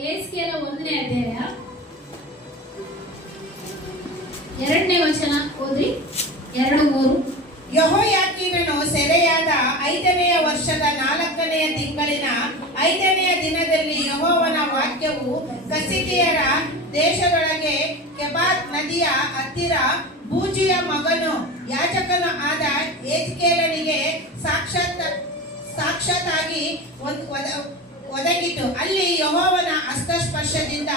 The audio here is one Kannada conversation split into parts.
ಯೆಹೆಜ್ಕೇಲ 1ನೇ ಅಧ್ಯಾಯ 2ನೇ ವಚನ ಓದ್ರಿ. 2-3. ಯೆಹೋಯಾಕೀನನು ಸೆರೆಯಾದ 5ನೆಯ ವರ್ಷದ 4ನೆಯ ತಿಂಗಳಿನ 5ನೆಯ ದಿನದಲ್ಲಿ ಯೆಹೋವನ ವಾಕ್ಯವು ಕಸ್ದೀಯರ ದೇಶದೊಳಗೆ ಕೆಬಾರ್ ನದಿಯ ಹತ್ತಿರ ಬೂಜಿಯ ಮಗನು ಯಾಜಕನು ಆದ ಯೆಹೆಜ್ಕೇಲನಿಗೆ ಸಾಕ್ಷಾತ್ತಾಗಿ ಒದಗಿತು. ಅಲ್ಲಿ ಯೆಹೋವನ ಹಸ್ತಸ್ಪರ್ಶದಿಂದ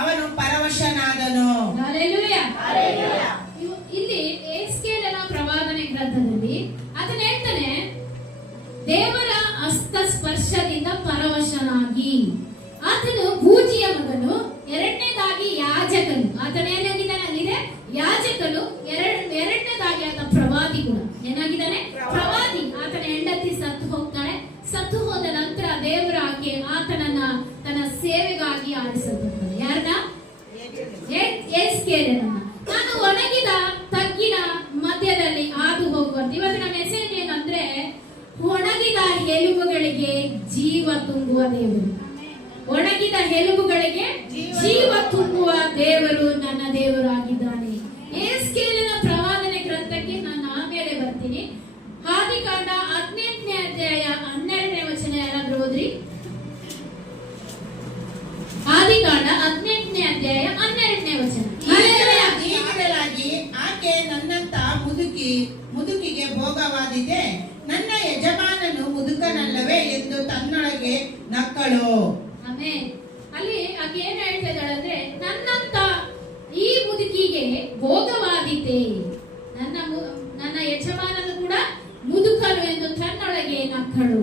ಅವನು ಪರವಶನಾದನು. ಇಲ್ಲಿ ಯೆಹೆಜ್ಕೇಲನ ಪ್ರವಾದನೆ ಗ್ರಂಥದಲ್ಲಿ ಆತನ ಹೇಳ್ತಾನೆ, ದೇವರ ಹಸ್ತಸ್ಪರ್ಶದಿಂದ ಪರವಶನಾಗಿ. ಆತನು ಬೂಜಿಯ ಮಗನು, 2ನೇದಾಗಿ ಯಾಜಕನು. ಆತನ ಏನಾಗಿದ್ದಾನೆ ಅಲ್ಲಿದೆ ಯಾಜಕನು, 2ನೇದಾಗಿ ಆತ ಪ್ರವಾದಿ ಕೂಡ. ಏನಾಗಿದ್ದಾನೆ ಪ್ರವಾದಿ. ಆತನ ಹೆಂಡತಿ ಸತ್ತು ಹೋಗ್ತಾಳೆ. ಸತ್ತು ಹೋದ ನಂತರ ದೇವರ ಆತನನ್ನ ತನ್ನ ಸೇವೆಗಾಗಿ ಆರಿಸಲ್ಪಡ್ತಾನೆ. ಯಾರನ್ನ? ಯೆಹೆಜ್ಕೇಲನನ್ನ. ನಾನು ಒಣಗಿದ ತಗ್ಗಿನ ಮಧ್ಯದಲ್ಲಿ ಹಾದು ಹೋಗುವಂತೆ. ಇವತ್ತಿನ ಮೆಸೇಜ್ ಏನಂದ್ರೆ, ಒಣಗಿದ ಎಲುಬುಗಳಿಗೆ ಜೀವ ತುಂಬುವ ದೇವರು. ಒಣಗಿದ ಎಲುಬುಗಳಿಗೆ ಜೀವ ತುಂಬುವ ದೇವರು ನನ್ನ ದೇವರಾಗಿದ್ದಾನೆ. ಯೆಹೆಜ್ಕೇಲನ ಪ್ರವಾದನೆ ಗ್ರಂಥಕ್ಕೆ ನಾನು ಆಮೇಲೆ ಬರ್ತೀನಿ. ಆದಿಕಾಂಡ 18ನೇ ಅಧ್ಯಾಯ 12ನೇ ವಚನ ಯಾರಾದ್ರೂ ಓದ್ರಿ. ಆದಿಕಾಂಡ 18ನೇ ಅಧ್ಯಾಯ 12ನೇ ವಚನ. ಹೀಗಿರಲಾಗಿ ಆಕೆ ನನ್ನಂತ ಮುದುಕಿಗೆ ಭೋಗವಾದಿದೆ, ನನ್ನ ಯಜಮಾನನು ಮುದುಕನಲ್ಲವೇ ಎಂದು ತನ್ನೊಳಗೆ ನಕ್ಕಳು. ಆಮೇಲೆ ಅಲ್ಲಿ ಆಕೆ ಏನ್ ಹೇಳ್ತಾ ಇದ್ದಾಳಂದ್ರೆ, ನನ್ನಂತ ಈ ಮುದುಕಿಗೆ ಭೋಗವಾದಿತೆ, ನನ್ನ ಯಜಮಾನನು ಕೂಡ ಮುದುಕನು ಎಂದು ತನ್ನೊಳಗೆ ನಕ್ಕಳು.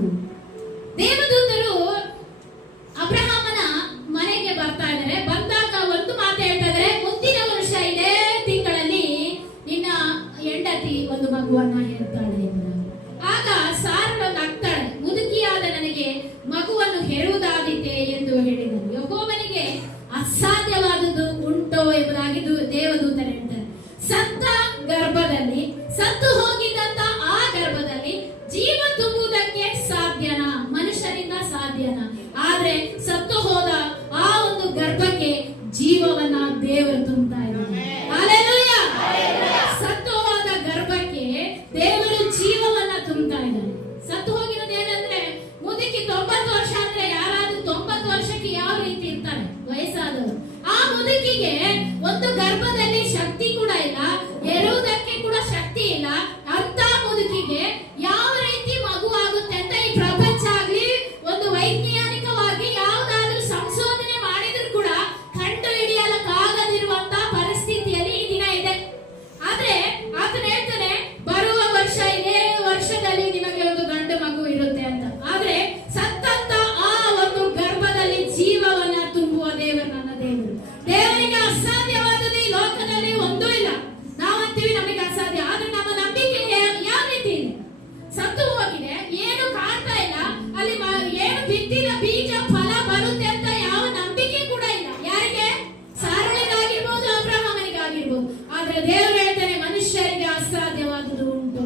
ದೇವದೂತರು ಅಬ್ರಹಾಮನ ಮನೆಗೆ ಬರ್ತಾ ಇದ್ದಾರೆ. ಬಂದಾಗ ಒಂದು ಮಾತು ಹೇಳ್ತಾ ಇದ್ದಾರೆ, ಮುಂದಿನ ವರ್ಷ ಇದೇ ತಿಂಗಳಲ್ಲಿ ನಿನ್ನ ಹೆಂಡತಿ ಒಂದು ಮಗುವನ್ನ ಹೆರ್ತಾಳೆ. ಆಗ ಸಾರಳು ನಗ್ತಾಳೆ, ಮುದುಕಿಯಾದ ನನಗೆ ಮಗುವನ್ನು ಹೆರುವುದಾದೀತೆ ಎಂದು ಹೇಳಿದರು. ಯೆಹೋವನಿಗೆ ಅಸಾಧ್ಯವಾದುದು ಉಂಟೋ ಎಂಬುದಾಗಿ ದೇವದೂತರು ಹೇಳ್ತಾರೆ. ಸತ್ತು ಹೋಗಿದ್ದಂತ ಆ ಗರ್ಭದಲ್ಲಿ ಜೀವ ತುಂಬುವುದಕ್ಕೆ ಸಾಧ್ಯನಾ? ಮನುಷ್ಯರಿಂದ ಸಾಧ್ಯನಾ? ಆದ್ರೆ ಸತ್ತು ಹೋದ ಆ ಒಂದು ಗರ್ಭಕ್ಕೆ ಜೀವವನ್ನ ದೇವರು ತುಂಬುತ್ತಾ ಇದ್ದಾರೆ. ಹಲ್ಲೆಲೂಯಾ! ಸತ್ತು ಹೋದ ಗರ್ಭಕ್ಕೆ ದೇವರು ಜೀವವನ್ನ ತುಂಬುತ್ತಾ ಇದ್ದಾರೆ. ಸತ್ತು ಹೋಗಿರೋದು ಏನಂದ್ರೆ, ಮುದುಕಿ 90 ವರ್ಷ ಅಂದ್ರೆ ಯಾರಾದ್ರೂ 90 ವರ್ಷಕ್ಕೆ ಯಾವ ರೀತಿ ಇರ್ತಾರೆ ವಯಸ್ಸಾದವರು? ಆ ಮುದುಕಿಗೆ ಒಂದು ಗರ್ಭದಲ್ಲಿ ಶಕ್ತಿ ಕೂಡ ಇಲ್ಲ, ಎರುವುದಕ್ಕೆ ಕೂಡ ಶಕ್ತಿ ಇಲ್ಲ. ಅಂತ ಮುದುಕಿಗೆ ಯಾವ ರೀತಿ ಮಗು ಆಗುತ್ತೆ ಅಂತ ಈ ಪ್ರಪಂಚ ಆಗ್ಲಿ ಒಂದು ವೈಜ್ಞಾನಿಕವಾಗಿ ಯಾವುದಾದ್ರೂ ಸಂಶೋಧನೆ ಮಾಡಿದ್ರು ಕೂಡ ಕಂಡು ಹಿಡಿಯಲಾಗದಿರುವಂತ ಪರಿಸ್ಥಿತಿಯಲ್ಲಿ ಈ ದಿನ ಇದೆ. ಆದ್ರೆ ಆತನ ಹೇಳ್ತಾನೆ, ಬರುವ ವರ್ಷ ಇದೇ ವರ್ಷದಲ್ಲಿ ನಿಮಗೆ ಒಂದು ಗಂಡು ಮಗು ಇರುತ್ತೆ ಅಂತ. ಆದ್ರೆ ಸತ್ತಂತ ಆ ಒಂದು ಗರ್ಭದಲ್ಲಿ ಜೀವವನ್ನ ತುಂಬುವ ದೇವರು ನನ್ನ ದೇವರು. ದೇವರಿಗೆ ಅಸಾಧ್ಯವಾದದ್ದು ಈ ಲೋಕದಲ್ಲಿ ಒಂದೂ ಇಲ್ಲ. ನಾವಂತೀವಿ ನಮಗೆ ಅಸಾಧ್ಯ, ಆದ್ರೆ ನಮ್ಮ ನಂಬಿಕೆ ಯಾವ ರೀತಿ ಇದೆ? ಸತ್ತು ಹೋಗಿದೆ, ಏನು ಕಾಣ್ತಾ ಇಲ್ಲ, ಅಲ್ಲಿ ಏನು ಬಿತ್ತಿದ ಬೀಜ ಫಲ ಬರುತ್ತೆ ಅಂತ ಯಾವ ನಂಬಿಕೆ ಕೂಡ ಇಲ್ಲ. ಯಾರಿಗೆ? ಸಾರಳಿಗಾಗಿರ್ಬೋದು, ಅಬ್ರಹಾಮನಿಗಾಗಿರ್ಬೋದು. ಆದ್ರೆ ದೇವರು ಹೇಳ್ತಾನೆ, ಮನುಷ್ಯರಿಗೆ ಅಸಾಧ್ಯವಾದುದು ಉಂಟು.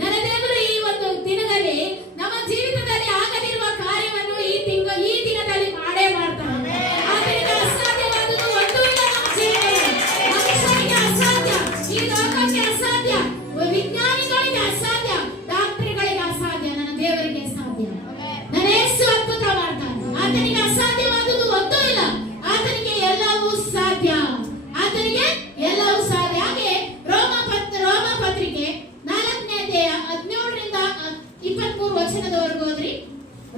ನನ್ನ ದೇವರು ಈ ಒಂದು ದಿನದಲ್ಲಿ ನಮ್ಮ ಜೀವಿತದಲ್ಲಿ ಆಗದಿರುವ ಕಾರ್ಯವನ್ನು ಈ ದಿನದಲ್ಲಿ ಮಾಡೇ ಮಾಡ್ತಾನೆ. ಆದ್ರಿಂದ ಅಸಾಧ್ಯವಾದುದು ಒಂದೂ ಇಲ್ಲ ನಮ್ಮ ಜೀವನದಲ್ಲಿ. ಮನುಷ್ಯರಿಗೆ ಅಸಾಧ್ಯ, ಈ ಲೋಕಕ್ಕೆ ಅಸಾಧ್ಯ, ವಿಜ್ಞಾನಿಗಳಿಗೆ ಅಸಾಧ್ಯ, ಡಾಕ್ಟರ್ಗಳಿಗೆ ಅಸಾಧ್ಯ, ನನ್ನ ದೇವರಿಗೆ ಸಾಧ್ಯ. ನನ್ನ ಯೇಸು ಅದ್ಭುತ ಮಾಡ್ತಾನೆ. ಆತನಿಗೆ ಅಸಾಧ್ಯವಾದುದು ಒಂದೂ ಇಲ್ಲ. ಆತನಿಗೆ ಎಲ್ಲವೂ ಸಾಧ್ಯ. ಆತನಿಗೆ ಎಲ್ಲವೂ ಸಾಧ್ಯ. ಹಾಗೆ ರೋಮ ಪತ್ರಿಕೆ 4ನೇ ಅಧ್ಯಾಯ 17ರಿಂದ 23 ವಚನದವರೆಗೂ ಹೋದ್ರಿ.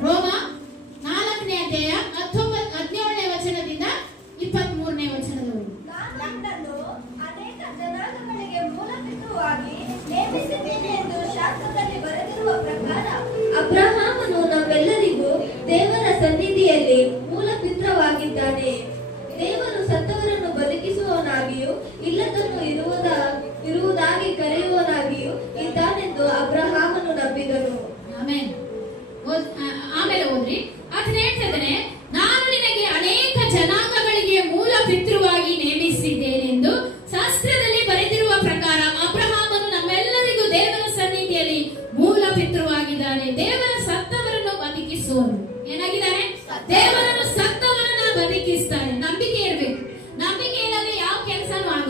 ರೋಮ 4ನೇ ಅಧ್ಯಾಯ 17ನೇ ವಚನದಿಂದ 23ನೇ ವಚನದವರೆಗೂ. ನನ್ನನ್ನು ಅನೇಕ ಜನಾಂಗಗಳಿಗೆ ಮೂಲಪಿತೃವಾಗಿ ನೇಮಿಸಿದ್ದೇನೆ ಎಂದು ಶಾಸ್ತ್ರದಲ್ಲಿ ಬರೆದಿರುವ ಪ್ರಕಾರ ಅಬ್ರಹಾಮನು ನಮ್ಮೆಲ್ಲರಿಗೂ ದೇವರ ಸನ್ನಿಧಿಯಲ್ಲಿ ಮೂಲಪಿತೃವಾಗಿದ್ದಾನೆ. ದೇವರು ಸತ್ತವರನ್ನು ಬದುಕಿಸುವವನಾಗಿಯೂ ಇಲ್ಲದನ್ನು ಇರುವುದಾಗಿ ಕರೆಯುವವನಾಗಿಯೂ ಇದ್ದಾನೆಂದು ಅಬ್ರಹಾಮನು ನಂಬಿದನು. ಆಮೇಲೆ ಹೋದ್ರಿ. ಆತನ ಹೇಳ್ತಿದ್ದಾನೆ, ನಾನು ನಿನಗೆ ಅನೇಕ ಜನಾಂಗಗಳಿಗೆ ಮೂಲ ಪಿತೃವಾಗಿ ನೇಮಿಸಿದ್ದೇನೆಂದು ಶಾಸ್ತ್ರದಲ್ಲಿ ಬರೆದಿರುವ ಪ್ರಕಾರ ಅಬ್ರಹಾಮನು ನಮ್ಮೆಲ್ಲರಿಗೂ ದೇವರ ಸನ್ನಿಧಿಯಲ್ಲಿ ಮೂಲ ಪಿತೃವಾಗಿದ್ದಾನೆ. ದೇವರ ಸತ್ತವರನ್ನು ಬದುಕಿಸುವನು. ಏನಾಗಿದ್ದಾನೆ? ದೇವರನ್ನು ಸತ್ತವರನ್ನ ಬದುಕಿ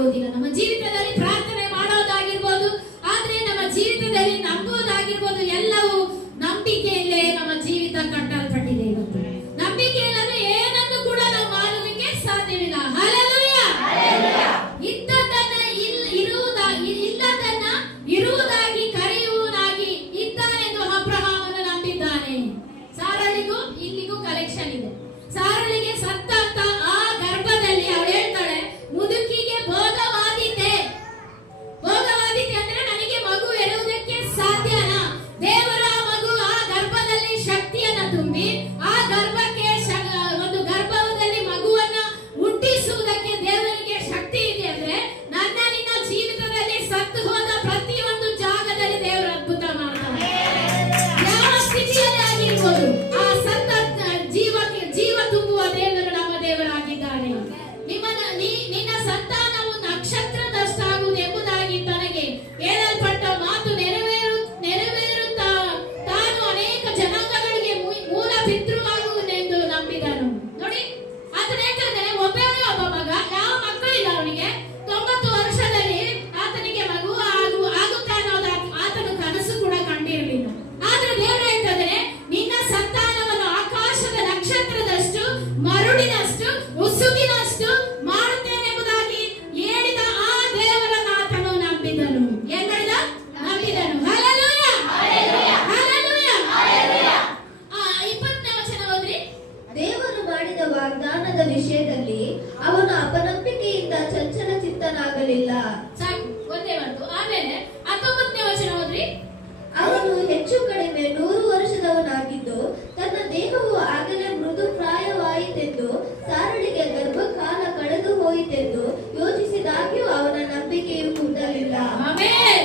ಆಗುವುದಿಲ್ಲ. ನಮ್ಮ ಜೀವಿತದಲ್ಲಿ ಪ್ರಾರ್ಥನೆ ಮಾಡೋದಾಗಿರ್ಬೋದು, ಆದ್ರೆ ನಮ್ಮ ಜೀವಿತದಲ್ಲಿ ನಂಬೋದಾಗಿರ್ಬೋದು, ಎಲ್ಲವೂ ನಂಬಿಕೆಯಲ್ಲೇ ನಮ್ಮ ಜೀವಿತ ಕಟ್ಟಲ್ಪಟ್ಟಿದೆ. ಇವತ್ತು ನಂಬಿಕೆ ಇಲ್ಲದೆ ಏನನ್ನು ಕೂಡ ನಾವು ಮಾಡಲಿಕ್ಕೆ ಸಾಧ್ಯವಿಲ್ಲ. ಹಲ್ಲೆಲೂಯಾ. ಇದ್ದದನ್ನ ಇಲ್ಲದನ್ನ ಇರುವುದಾಗಿ ಕರೆಯುವನಾಗಿ ಇದ್ದಾನೆಂದು ಅಬ್ರಹಾಮನು ನಂಬಿದ್ದಾನೆ. ಸಾರಳಿಗೂ ಇಲ್ಲಿಗೂ ಕಲೆಕ್ಷನ್ ಇದೆ. ಸಾರಳಿಗೆ ಸತ್ತಂತ ಆ ಗರ್ಭದಲ್ಲಿ ಅವಳು ಹೇಳ್ತಾಳೆ, ಮುದುಕಿಗೆ ಭೋಗವಾದೀತೆ. ಭೋಗವಾದೀತೆ ಅಂದ್ರೆ ನನಗೆ ಮಗು ಎರುವುದಕ್ಕೆ ಸಾಧ್ಯನಾ? ದೇವರ ಮಗು ಆ ಗರ್ಭದಲ್ಲಿ ಶಕ್ತಿಯನ್ನ ತುಂಬಿ ಆ ಗರ್ಭಕ್ಕೆ ಒಂದು ಗರ್ಭದಲ್ಲಿ ಮಗುವನ್ನ ಹುಟ್ಟಿಸುವುದಕ್ಕೆ ದೇವರಿಗೆ ಶಕ್ತಿ ಇದೆ ಅಂದ್ರೆ, ನನ್ನ ನಿನ್ನ ಜೀವಿತದಲ್ಲಿ ಸತ್ತು ಹೋದ ಪ್ರತಿಯೊಂದು ಜಾಗದಲ್ಲಿ ದೇವರು ಅದ್ಭುತ ಮಾಡ್ತಾನೆ. ಯಾವ ಸ್ಥಿತಿಯಲ್ಲಿ ಆಗಿರ್ಬೋದು, ಆ ಸತ್ತ ಜೀವ ತುಂಬುವ ದೇವರು ನಮ್ಮ ದೇವರಾಗಿದ್ದಾರೆ. ನಿನ್ನ ಸಂತಾನವು ನಕ್ಷತ್ರದಷ್ಟಾಗುವುದು ಎಂಬುದಾಗಿ ತನಗೆ ಹೇಳಲ್ಪಟ್ಟ ಮಾತು ನೆರವೇರುತ್ತಾ ತಾನು ಅನೇಕ ಜನಾಂಗಗಳಿಗೆ ಮೂಲ ಪಿತೃವಾಗುವುದೆಂದು ನಂಬಿದನು. ನೋಡಿ, ಆತನ ಯಾಕಂದ್ರೆ ಒಬ್ಬ ಮಗ, ಯಾವ ಮಕ್ಕಳು ಇಲ್ಲ ಅವನಿಗೆ. 90 ವರ್ಷದಲ್ಲಿ ಆತನಿಗೆ ಮಗು ಆಗುತ್ತೆ ಅನ್ನೋದು ಆತನು ಕನಸು ಕೂಡ ಕಂಡಿರಲಿಲ್ಲ. ಆದ್ರೆ ದೇವರು ಹೇಳ್ತಿದ್ದಾರೆ, ನಿನ್ನ ಸಂತಾನವನ್ನು ಆಕಾಶದ ನಕ್ಷತ್ರದಷ್ಟು, ಮರುಡಿನಷ್ಟು, ಉಸುಬಿನಷ್ಟು ಮಾಡುತ್ತೇನೆ ಎಂಬುದಾಗಿ ಹೇಳಿದ ಆ ದೇವರನ್ನು ಆತನು ನಂಬಿದನು. ಏನ್ ಹೇಳಿದ? ನಂಬಿದನು. ಹಲ್ಲೆಲೂಯಾ. ಹಲ್ಲೆಲೂಯಾ. 20ನೇ ವಚನ ಓದ್ರಿ. ದೇವರು ಮಾಡಿದ ವಾಗ್ದಾನದ ವಿಷಯದಲ್ಲಿ ಅವನು ಅಪನಂಬಿಕೆಯಿಂದ ಚಂಚಲ ಚಿತ್ತನಾಗಲಿಲ್ಲ. ಸಾಕು, ಒಂದೇ ಬಂತು. ಆಮೇಲೆ 19ನೇ ವಚನ ಓದ್ರಿ. ಅವನು ಹೆಚ್ಚು ಕಡಿಮೆ 100 ವರ್ಷದವನಾಗಿದ್ದು ತನ್ನ ದೇಹವು ಆಗಲೇ ಮೃದು ಪ್ರಾಯವಾಯಿತೆಂದು, ಸಾರಳಿಗೆ ಗರ್ಭಕಾಲ ಕಳೆದು ಹೋಯಿತೆಂದು ಯೋಚಿಸಿದಾಗ್ಯೂ ಅವನ ನಂಬಿಕೆಯು ಕುಂದಲಿಲ್ಲ. ಆಮೆನ್.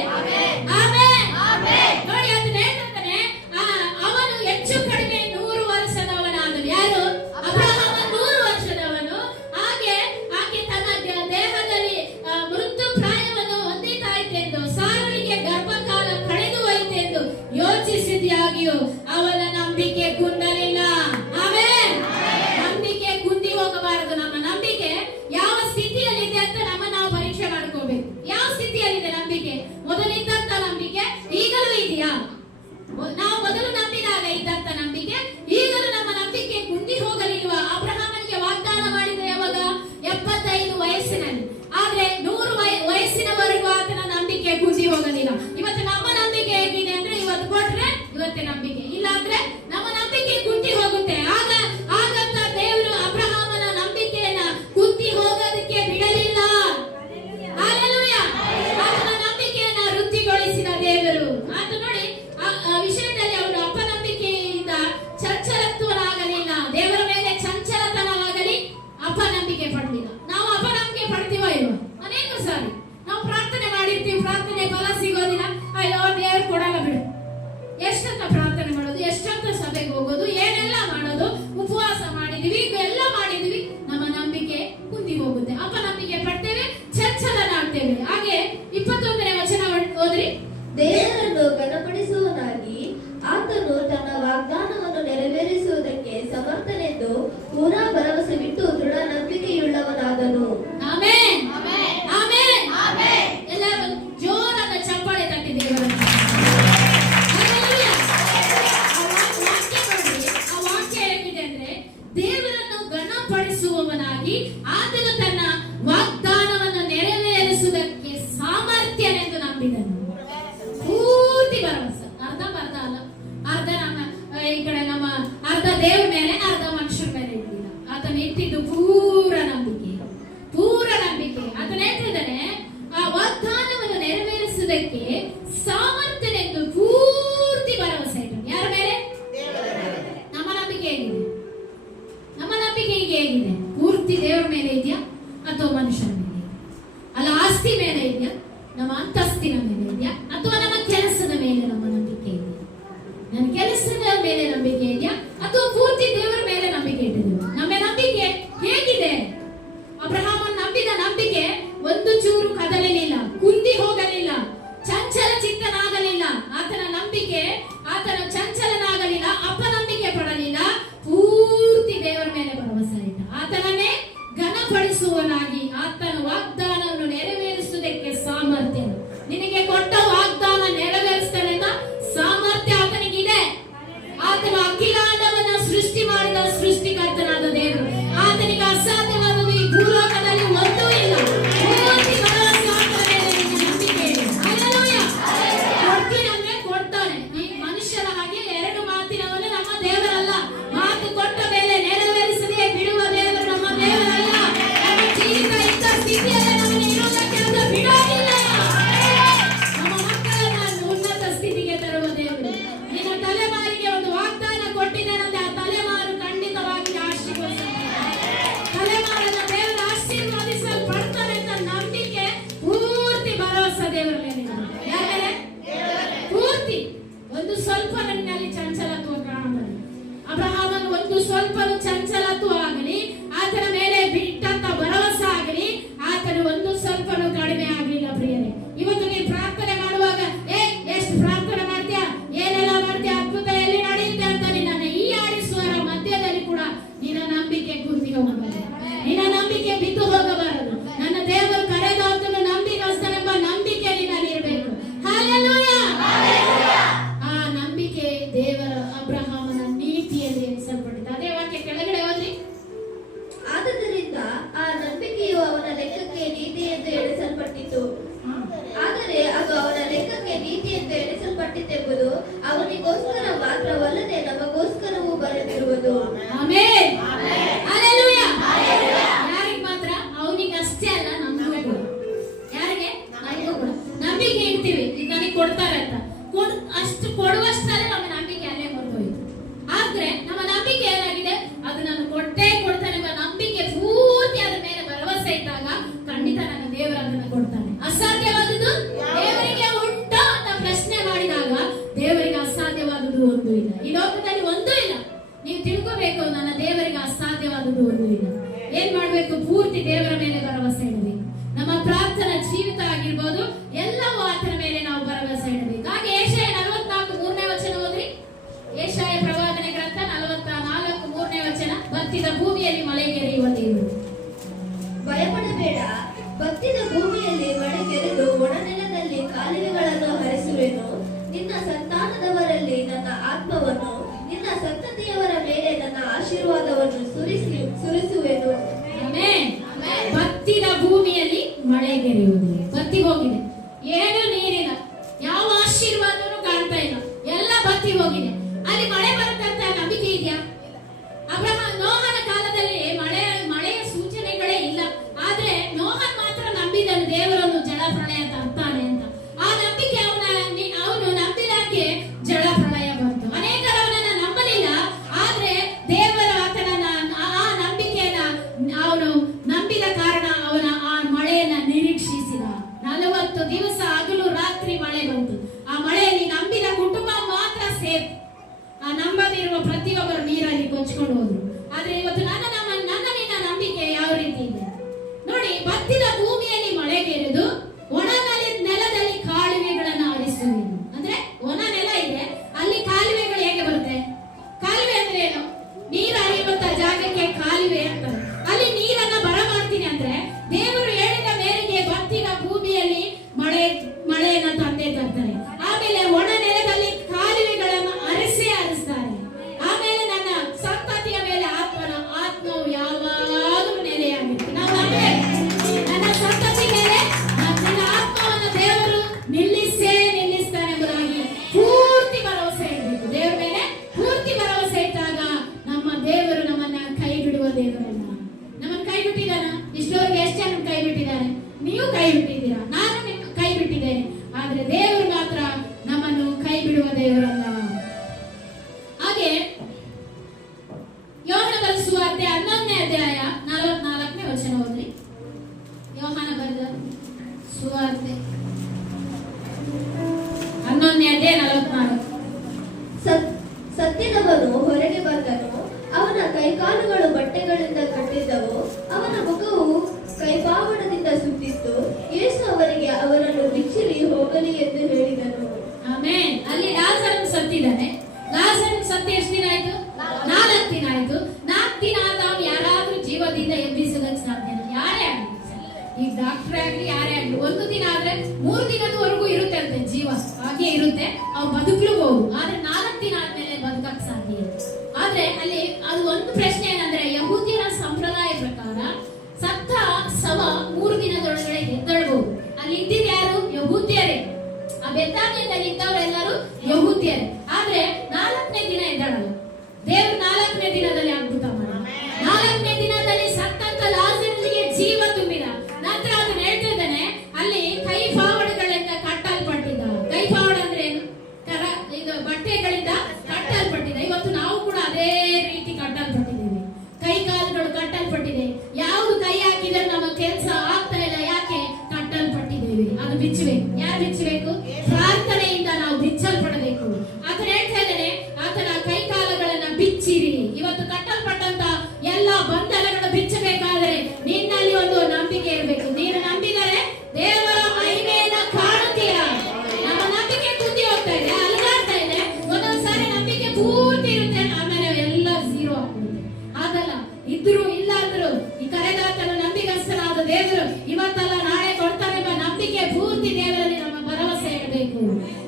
ಆಮೆನ್. ನೋಡಿ, ಅದನ್ನ ಹೇಳ್ತಾನೆ, ಅವನು ಹೆಚ್ಚು ಕಡಿಮೆ 100 ವರ್ಷದವನಾದನು. ಯಾರು? ಅಬ್ರಹಾಮ 100 ವರ್ಷದವನು. ಆಕೆ ತನ್ನ ದೇಹದಲ್ಲಿ ಮೃತ್ಯು ಪ್ರಾಯವನ್ನು ಹೊಂದಿತಾ ಇತ್ತೆಂದು, ಸಾರಳಿಗೆ ಗರ್ಭಕಾಲ ಕಳೆದು ಹೋಯಿತೆಂದು ಯೋಚಿಸಿದಾಗ್ಯೂ ಅವನ ನಂಬಿಕೆ ಕುಂದಲಿಲ್ಲ. ಆಮೆನ್. ನಂಬಿಕೆ ಕುಂದಿ ಹೋಗಬಾರದು. ನಮ್ಮ ನಂಬಿಕೆ ಯಾವ ಸ್ಥಿತಿಯಲ್ಲಿದೆ ಅಂತ ನಾವು ಪರೀಕ್ಷೆ ಮಾಡ್ಕೋಬೇಕು. ಯಾವ ಸ್ಥಿತಿಯಲ್ಲಿದೆ ನಂಬಿಕೆ? ಮೊದಲಿದ್ದಂತ ನಂಬಿಕೆ ಈಗಲೂ ಇದೆಯಾ? ನಾವು ಮೊದಲು ನಂಬಿದಾಗ ಇದ್ದಂತ ನಂಬಿಕೆ ಈಗಲೂ ನಮ್ಮ ನಂಬಿಕೆ ಕುಂದಿ ಹೋಗಲಿಲ್ವಾ? ಅಬ್ರಹಾಮನಿಗೆ ವಾಗ್ದಾನ ಮಾಡಿದ ಯಾವಾಗ? 75 ವಯಸ್ಸಿನಲ್ಲಿ. ಆದ್ರೆ 100 ವಯಸ್ಸಿನವರೆಗೂ ಆತನ ನಂಬಿಕೆ ಕುಂದಿ ಹೋಗಲಿಲ್ಲ. ಇವತ್ತು ನಮ್ಮ ನಂಬಿಕೆ ಹೇಗಿದೆ ಅಂದ್ರೆ, ಇವತ್ತು ಕೊಟ್ರೆ ಇವತ್ತೇ ನಂಬಿಕೆ, ಇಲ್ಲ ಅಂದ್ರೆ ನಮ್ಮ ನಂಬಿಕೆ ಕುಂದಿ ಹೋಗುತ್ತೆ. ಆಗಂತ ದೇವರು ಅಬ್ರಹಾಮನ ನಂಬಿಕೆಯನ್ನ ಕುಂದಿ ಹೋಗೋದಕ್ಕೆ ಬಿಡಲಿಲ್ಲ. ಹಲ್ಲೆಲೂಯಾ. ಆತನ ನಂಬಿಕೆಯನ್ನ ವೃದ್ಧಿಗೊಳಿಸಿದ ದೇವರು. ಆತ ನೋಡಿ, ಆ ವಿಷಯದಲ್ಲಿ ಅವನು ಅಪನಂಬಿಕೆಯಿಂದ ಚಂಚಲತ್ವನಾಗಲಿಲ್ಲ. ದೇವರ ಮೇಲೆ ಚಂಚಲತನವಾಗಲಿ ಅಪನಂಬಿಕೆ ಪಡಲಿಲ್ಲ. ನಾವು ಅಪನಂಬಿಕೆ ಪಡ್ತೀವೋ ಇಲ್ವೋ? ಅನೇಕ ಸಾರಿ ನಾವು ಪ್ರಾರ್ಥನೆ ಮಾಡಿರ್ತೀವಿ, ಪ್ರಾರ್ಥನೆ ಫಲ ಸಿಗೋದಿಲ್ಲ. ಅಯ್ಯೋ, ದೇವರು ಕೊಡಲ್ಲ ಬಿಡು. ಎಷ್ಟಂತ ಪ್ರಾರ್ಥನೆ ಮಾಡೋದು, ಎಷ್ಟಂತ ಸಭೆಗೆ ಹೋಗೋದು, ಏನೆಲ್ಲ ಮಾಡೋದು, ಉಪವಾಸ ಮಾಡಿದೀವಿ, ಇವೆಲ್ಲ ಮಾಡಿದೀವಿ, ನಮ್ಮ ನಂಬಿಕೆ ಕುಂದಿ ಹೋಗುತ್ತೆ. ಅಪನಂಬಿಕೆ ಪಡ್ತೇವೆ, ಚಂಚಲನಾಗ್ತೇವೆ. ಹಾಗೆ 21ನೇ ವಚನ ಓದ್ರಿ. ದೇವರನ್ನು ಘನಪಡಿಸುವನಾಗಿ ಆತನು ತನ್ನ ವಾಗ್ದಾನವನ್ನು ನೆರವೇರಿಸುವುದಕ್ಕೆ ಸಮರ್ಥನೆಂದು ಪೂರಾ ಭರವಸೆ ಬಿಟ್ಟು ದೃಢ ನಂಬಿಕೆಯುಳ್ಳವನಾದನು. ಆಮೆನ್. ಆಮೆನ್. ಎಲ್ಲರೂ ಜೋರಾದ ಚಪ್ಪಾಳೆ ತಟ್ಟಿ ದೇವರನ್ನು. ಹಲ್ಲೆಲೂಯಾ. ಆ ವಾಕ್ಯ ಹೇಗಿದೆ ಅಂದ್ರೆ, ದೇವರನ್ನು ಘನಪಡಿಸುವವನಾಗಿ ಆತನು ತನ್ನ ವಾಗ್ದಾನವನ್ನು ನೆರವೇರಿಸುವುದಕ್ಕೆ ಸಾಮರ್ಥ್ಯನೆಂದು ನಂಬಿದನು. ಪೂರ್ತಿ ಭರವಸೆ, ಅರ್ಧ ಅಲ್ಲ. ಈ ಕಡೆ ನಮ್ಮ ಅರ್ಧ ದೇವ್ರ ಮೇಲೆ, ಅರ್ಧ ಮನುಷ್ಯರ ಮೇಲೆ ಇರಲಿಲ್ಲ. ಆತನ ಇಟ್ಟಿದ್ದು ಪೂರ ನಂಬಿಕೆ. ಆತನ ಹೇಳ್ತಿದ್ದಾನೆ, ಆ ವಾಗ್ದಾನವನ್ನು ನೆರವೇರಿಸುವುದಕ್ಕೆ ಸಾಮರ್ಥ್ಯನೆಂದು ಪೂರ್ತಿ ಭರವಸೆ ಇಟ್ಟನು. ಯಾರ ಮೇಲೆ? ನಮ್ಮ ನಂಬಿಕೆ ಹೇಗಿದೆ? ನಮ್ಮ ನಂಬಿಕೆ ಈಗ ಹೇಗಿದೆ? ಪೂರ್ತಿ ದೇವರ ಮೇಲೆ ಇದೆಯಾ ಅಥವಾ ಮನುಷ್ಯನ ಮೇಲೆ? ಅಲ್ಲ, ಆಸ್ತಿ ಮೇಲೆ ಇದೆಯಾ, ನಮ್ಮ ಅಂತಸ್ತಿನ ಮೇಲೆ ಇದೆಯಾ, ಅಥವಾ ನಮ್ಮ ಕೆಲಸದ ಮೇಲೆ ನಮ್ಮ ನಂಬಿಕೆ ಇದೆಯಾ? ನನ್ನ ಕೆಲಸದ ಮೇಲೆ ನಂಬಿಕೆ ಇದೆಯಾ ಅಥವಾ ಪೂರ್ತಿ ದೇವರ ಮೇಲೆ ನಂಬಿಕೆ ಇಟ್ಟಿದ್ದೀವಿ? ನಮ್ಮ ನಂಬಿಕೆ ಹೇಗಿದೆ? ಅಬ್ರಹಾಮನ ನಂಬಿದ ನಂಬಿಕೆ ಒಂದು ಚೂರು ಕದಲಲಿಲ್ಲ, ಕುಂದಿ ಹೋಗಲಿಲ್ಲ, ಚಂಚಲ ಚಿತ್ತನಾಗಲಿಲ್ಲ. ಆತನ ನಂಬಿಕೆ, ಆತನ ಚಂಚಲನಾಗಲಿಲ್ಲ, ಅಪನಂಬಿಕೆ ಪಡಲಿಲ್ಲ, ಪೂರ್ತಿ ದೇವರ ಮೇಲೆ ಭರವಸೆ ಇಟ್ಟ. ಆತನನ್ನೇ ಘನಪಡಿಸುವನಾಗಿ ಆತನ ವಾಗ್ದಾನವನ್ನು ನೆರವೇರಿಸುವ ನಂಬಿಕೆ ಹೋಗಬಾರದು. ನಿನ್ನ ನಂಬಿಕೆ ಬಿದ್ದು ಹೋಗಬಾರದು. ನನ್ನ ದೇವರು ಕರೆದಾತನು ನಂಬಿಗಸ್ತನೆಂಬ ನಂಬಿಕೆ ನಿನ್ನಲ್ಲಿ ಇರಬೇಕು. ಹಲ್ಲೆಲೂಯಾ. ಆ ನಂಬಿಕೆ ದೇವರ ಅಬ್ರಹಾಮನ ನೀತಿಯಲ್ಲಿ ಎಣಿಸಲ್ಪಟ್ಟಿದೆ. ಅದೇ ವಾಕ್ಯ ಕೆಳಗಡೆ ಓದಿ. ಆದುದರಿಂದ ಆ ನಂಬಿಕೆಯು ಅವನ ಲೆಕ್ಕಕ್ಕೆ ನೀತಿ ಎಂದು ಎಣಿಸಲ್ಪಟ್ಟಿತು. ಆದರೆ ಅದು ಅವನ ಲೆಕ್ಕಕ್ಕೆ ನೀತಿ ಎಂದು ಎಣಿಸಲ್ಪಟ್ಟಿತೆಂಬುದು ಅವನಿಗೋಸ್ಕರ ಮಾತ್ರವಲ್ಲದೆ ನಮಗೋಸ್ಕರವೂ ಬರೆದಿರುವುದು. ಆಮೆನ್. ಹಲ್ಲೆಲೂಯಾ. ಯಾರಿಗೆ ಮಾತ್ರ? ಅವನಿಗೆ ಅಷ್ಟೇ ಅಲ್ಲ, ನಮಗೂ ಕೂಡ. ಯಾರಿಗೆ? ನಮಗೂ ಕೂಡ. ನಂಬಿಕೆ ಇಡ್ತೀವಿ, ಇದು ನನಗೆ ಕೊಡ್ತಾರೆ ಅಂತ. ಅಷ್ಟು ಕೊಡುವಷ್ಟರಲ್ಲಿ ನಮ್ಮ ನಂಬಿಕೆ ಅಲ್ಲೇ ಹೊರಟೋಯ್ತು. ಆದ್ರೆ ನಮ್ಮ ನಂಬಿಕೆ ಏನಾಗಿದೆ? ಅದು ನಾನು ಕೊಟ್ಟೇ ಕೊಡ್ತಾನೆ ಎಂಬ ನಂಬಿಕೆ ಪೂರ್ತಿ ಅದ್ರ ಮೇಲೆ ಭರವಸೆ ಇದ್ದಾಗ ಖಂಡಿತ ನನ್ನ ದೇವರು ಅದನ್ನು ಕೊಡ್ತಾನೆ. ಅಸಾಧ್ಯವಾದುದು ದೇವರಿಗೆ ಉಂಟು ಅಂತ ಪ್ರಶ್ನೆ ಮಾಡಿದಾಗ ದೇವರಿಗೆ ಅಸಾಧ್ಯವಾದುದು ಒಂದು ಇಲ್ಲ. ಈ ಲೋಕದಲ್ಲಿ ಒಂದೂ ಇಲ್ಲ. ನೀವು ತಿಳ್ಕೋಬೇಕು, ನನ್ನ ದೇವರಿಗೆ ಅಸಾಧ್ಯವಾದುದು ಒಂದು ಇಲ್ಲ. ಏನ್ ಮಾಡ್ಬೇಕು? ಪೂರ್ತಿ ದೇವರ ಮೇಲೆ ಭರವಸೆ ಇಡಬೇಕು. ನಮ್ಮ ಪ್ರಾರ್ಥನಾ ಜೀವಿತ ಆಗಿರ್ಬೋದು, ಎಲ್ಲವೂ ಆತನ ಮೇಲೆ ನಾವು ಭರವಸೆ ಇಡಬೇಕು. ಹಾಗೆ ಏಷಯ 44:3 ವಚನ ಓದ್ರಿ. ಏಷಯ ಪ್ರವಾದನೆ ಗ್ರಂಥ 44:3 ಬತ್ತಿದ ಭೂಮಿಯಲ್ಲಿ ಮಳೆಗೆರೆಯುವ ದೇವರು. ಭಯಪಡಬೇಡ, ಬತ್ತಿದ ಭೂಮಿಯಲ್ಲಿ ಮಳೆಗೆರೆದು ಒಣನೆಲದಲ್ಲಿ ಕಾಲುವೆಗಳನ್ನು ಹರಿಸುವೆನು. ನಿನ್ನ ಸಂತಾನದವರಲ್ಲಿ ನನ್ನ ಆತ್ಮವನ್ನು, ನಿನ್ನ ಸಂತತಿಯವರ ಮೇಲೆ ನನ್ನ ಆಶೀರ್ವಾದವನ್ನು ಸುರಿಸುವೆನು. ಆಮೆನ್. ಬತ್ತಿದ ಭೂಮಿಯಲ್ಲಿ ಮಳೆಗೆರೆಯುವುದು. ಬತ್ತಿ ಹೋಗಿದೆ, ಏನು ನೀರಿಲ್ಲ, ಯಾವ ಆಶೀರ್ವಾದನೂ ಕಾಣ್ತಾ ಇಲ್ಲ, ಎಲ್ಲ ಬತ್ತಿ ಹೋಗಿದೆ. ಅಲ್ಲಿ ಮಳೆ ಬರ್ತಂತ ನಂಬಿಕೆ ಇದೆಯಾ? ನೋಹನ ಕಾಲದಲ್ಲಿ ಮಳೆಯ ಸೂಚನೆಗಳೇ ಇಲ್ಲ. ಆದ್ರೆ ನೋಹನ್ ಮಾತ್ರ ನಂಬಿದನು ದೇವರನ್ನು ಜಲಪ್ರಳಯ ತರ್ತಾನೆ ಅಂತ. ಆ ನಂಬಿಕೆ ಅವನು ನಂಬಿದಾಗೆ ಜಲಪ್ರಳಯ ಬಂತು. ಅನೇಕರು ಅವನನ್ನ ನಂಬಲಿಲ್ಲ. ಆದ್ರೆ ದೇವರ ಆತನ ಆ ನಂಬಿಕೆಯನ್ನ ಅವನು ನಂಬಿದ ಕಾರಣ ಅವನ ಆ ಮಳೆಯನ್ನ ನಿರೀಕ್ಷಿಸಿದ. 40 ದಿವಸ ಹಗಲು ರಾತ್ರಿ ಮಳೆ ಬಂತು. ಆ ಮಳೆಯಲ್ಲಿ ನಂಬಿದ ಕುಟುಂಬ ಮಾತ್ರ ಸೇಫ್. ಆ ನಂಬದಿರುವ ಪ್ರತಿಯೊಬ್ಬರು ನೀರಲ್ಲಿ ಕೊಚ್ಕೊಂಡು ಹೋದ್ರು. ಆದ್ರೆ ಇವತ್ತು ನನ್ನ ನಿನ್ನ ನಂಬಿಕೆ ಯಾವ ರೀತಿ ಇದೆ ನೋಡಿ. ಬತ್ತಿದ ಭೂಮಿಯಲ್ಲಿ ಮಳೆಗೆರೆದು ಒಣ ನೆಲದಲ್ಲಿ ಕಾಲುವೆಗಳನ್ನು ಹರಿಸುವುದು. ಅಂದ್ರೆ ಒಣ ನೆಲ ಇದೆ, ಅಲ್ಲಿ ಕಾಲುವೆಗಳು ಹೇಗೆ ಬರುತ್ತೆ? ಕಾಲುವೆ ಅಂದ್ರೆ ಏನು? ನೀರು ಹರಿಯುವಂತ ಜಾಗಕ್ಕೆ ಕಾಲುವೆ ಅಂತಾರೆ. ಅಲ್ಲಿ ನೀರನ್ನ ಬರ ಮಾಡ್ತೀನಿ ಅಂದ್ರೆ ದೇವರು ಹೇಳಿದ ಮೇರೆಗೆ ಬತ್ತಿದ ಭೂಮಿಯಲ್ಲಿ ಮಳೆಯನ್ನ ತಂದೆ ತರ್ತಾರೆ. ಆಮೇಲೆ ಒಣ ನೆಲದಲ್ಲಿ ಕಾಲುವೆಗಳನ್ನು ಹರಿಸ್ತಾರೆ. ಆಮೇಲೆ ನನ್ನ ಸಂತತಿಯ ಮೇಲೆ ಆತ್ಮವು ಯಾವಾಗಲೂ ನೆಲೆಯಾಗಿರುತ್ತೆ. ನಾವು ನನ್ನ ಸಂತತಿ ಮೇಲೆ ನನ್ನ ಆತ್ಮವನ್ನು ದೇವರು ನಿಲ್ಲಿಸ್ತಾನೆ ಎಂಬುದಾಗಿ ಪೂರ್ತಿ ಭರವಸೆ ಇಡಬೇಕು. ದೇವರ ಮೇಲೆ ಪೂರ್ತಿ ಭರವಸೆ ಇಟ್ಟಾಗ ನಮ್ಮ ದೇವರು ನಮ್ಮನ್ನ ಕೈ ಬಿಡುವ ದೇವರಲ್ಲ. ನಮ್ಮನ್ನು ಕೈ ಬಿಟ್ಟಿದ್ದಾನ? ಇಷ್ಟವರೆಗೆ ಎಷ್ಟು ಜನ ಕೈ ಬಿಟ್ಟಿದ್ದಾರೆ? ನೀವು ಕೈ ಬಿಟ್ಟಿದ್ದೀರಾ, ನಾನು ಕೈ ಬಿಟ್ಟಿದ್ದೇನೆ. ಆದ್ರೆ ದೇವರು ಮಾತ್ರ ನಮ್ಮನ್ನು ಕೈ ಬಿಡುವ ದೇವರಲ್ಲ. ಹಾಗೆ ಯೋಹಾನ ಬರೆದ ಸುವಾರ್ತೆ 11ನೇ ಅಧ್ಯಾಯ 44ನೇ ವಚನ ಓದ್ರಿ. ಯೋಹಾನ ಬರೆದ ಸುವಾರ್ತೆ 11ನೇ ಅಧ್ಯಾಯ 44. ಸತ್ಯದವನು ಹೊರಗೆ ಬಂದನು. ಅವನ ಕೈಕಾಲುಗಳು ಬಟ್ಟೆಗಳಿಂದ ಕಟ್ಟಿದ್ದವು. ಅವನ ಮುಖವು ಕೈಪಾವಣದಿಂದ ಸುತ್ತಿತ್ತು. ಯೇಸು ಅವರಿಗೆ ಅವರನ್ನು ಬಿಚ್ಚಿರಿ ಹೋಗಲಿ ಎಂದು ಹೇಳಿದನು. ಆಮೆನ್. ಅಲ್ಲಿ ಲಾಜರನು ಸತ್ತಿದ್ದಾನೆ. ಲಾಜರನು ಸತ್ತಿ ಎಷ್ಟು ದಿನ ಆಯ್ತು? 4 ದಿನ ಆಯ್ತು. 4 ದಿನ ಆದವನು ಯಾರಾದ್ರೂ ಜೀವದಿಂದ ಎಬ್ಬಿಸೋದಕ್ಕೆ ಸಾಧ್ಯನಾ? ಯಾರೇ ಆಗಲಿ, ಈಗ ಡಾಕ್ಟರ್ ಆಗ್ಲಿ ಯಾರೇ ಆಗ್ಲಿ, 1 ದಿನ ಆದ್ರೆ 3 ದಿನದವರೆಗೂ ಇರುತ್ತೆ ಅಂತೆ ಜೀವ, ಹಾಗೆ ಇರುತ್ತೆ. ಅವ್ರು ಬದುಕಲೂಬಹುದು. ಆದ್ರೆ 4 ದಿನ ಆದ್ಮೇಲೆ ಬದುಕಕ್ಕೆ ಸಾಧ್ಯ ಇಲ್ಲ. ಆದ್ರೆ ಅಲ್ಲಿ ಅದು ಒಂದು ಪ್ರಶ್ನೆ ಏನಂದ್ರೆ, ಯಹೂದ್ಯರ ಸಂಪ್ರದಾಯ ಪ್ರಕಾರ ಸತ್ತ ಶವ 3 ದಿನದೊಳಗಡೆ ಎದ್ದೇಳಬಹುದು. ಅಲ್ಲಿ ಇದ್ದಿದ್ದು ಯಾರು? ಯಹೂದ್ಯರೇ. ಆ ಬೆತ್ತಾನ್ಯದಲ್ಲಿ ಇದ್ದವರೆಲ್ಲರೂ ಯಹೂದ್ಯರೇ. ಆದ್ರೆ 4ನೇ ದಿನ ಎದ್ದೇಳಲ್ಲ. ದೇವರು 4ನೇ ದಿನದಲ್ಲಿ ಅದ್ಭುತ ಮಾಡ. 4ನೇ ದಿನದಲ್ಲಿ ಸತ್ತಂತ ಲಾಜರನಿಗೆ ಜೀವ ತುಂಬಿದ ನಂತರ ಅದನ್ನ ಹೇಳ್ತಿದ್ದಾನೆ, ಅಲ್ಲಿ ಕೈ ಪಾವಡಗಳಿಂದ ಕಟ್ಟಲ್ಪಟ್ಟಿದ್ದ. ಕೈ ಪಾವಡ ಅಂದ್ರೆ ಏನು? ಈಗ ಬಟ್ಟೆಗಳಿಂದ ಕಟ್ಟಲ್ಪಟ್ಟಿದ್ದ. ಇವತ್ತು ನಾವು ಕೂಡ ಅದೇ ರೀತಿ ಕಟ್ಟಲ್ಪಟ್ಟಿದ್ದೇವೆ. ದೇವರು ಇವತ್ತಲ್ಲ ನಾಳೆ ಕೊಡ್ತಾನೆ ಎಂಬ ನಂಬಿಕೆ ಪೂರ್ತಿ ದೇವರಲ್ಲಿ ನಮ್ಮ ಭರವಸೆ ಇಡಬೇಕು.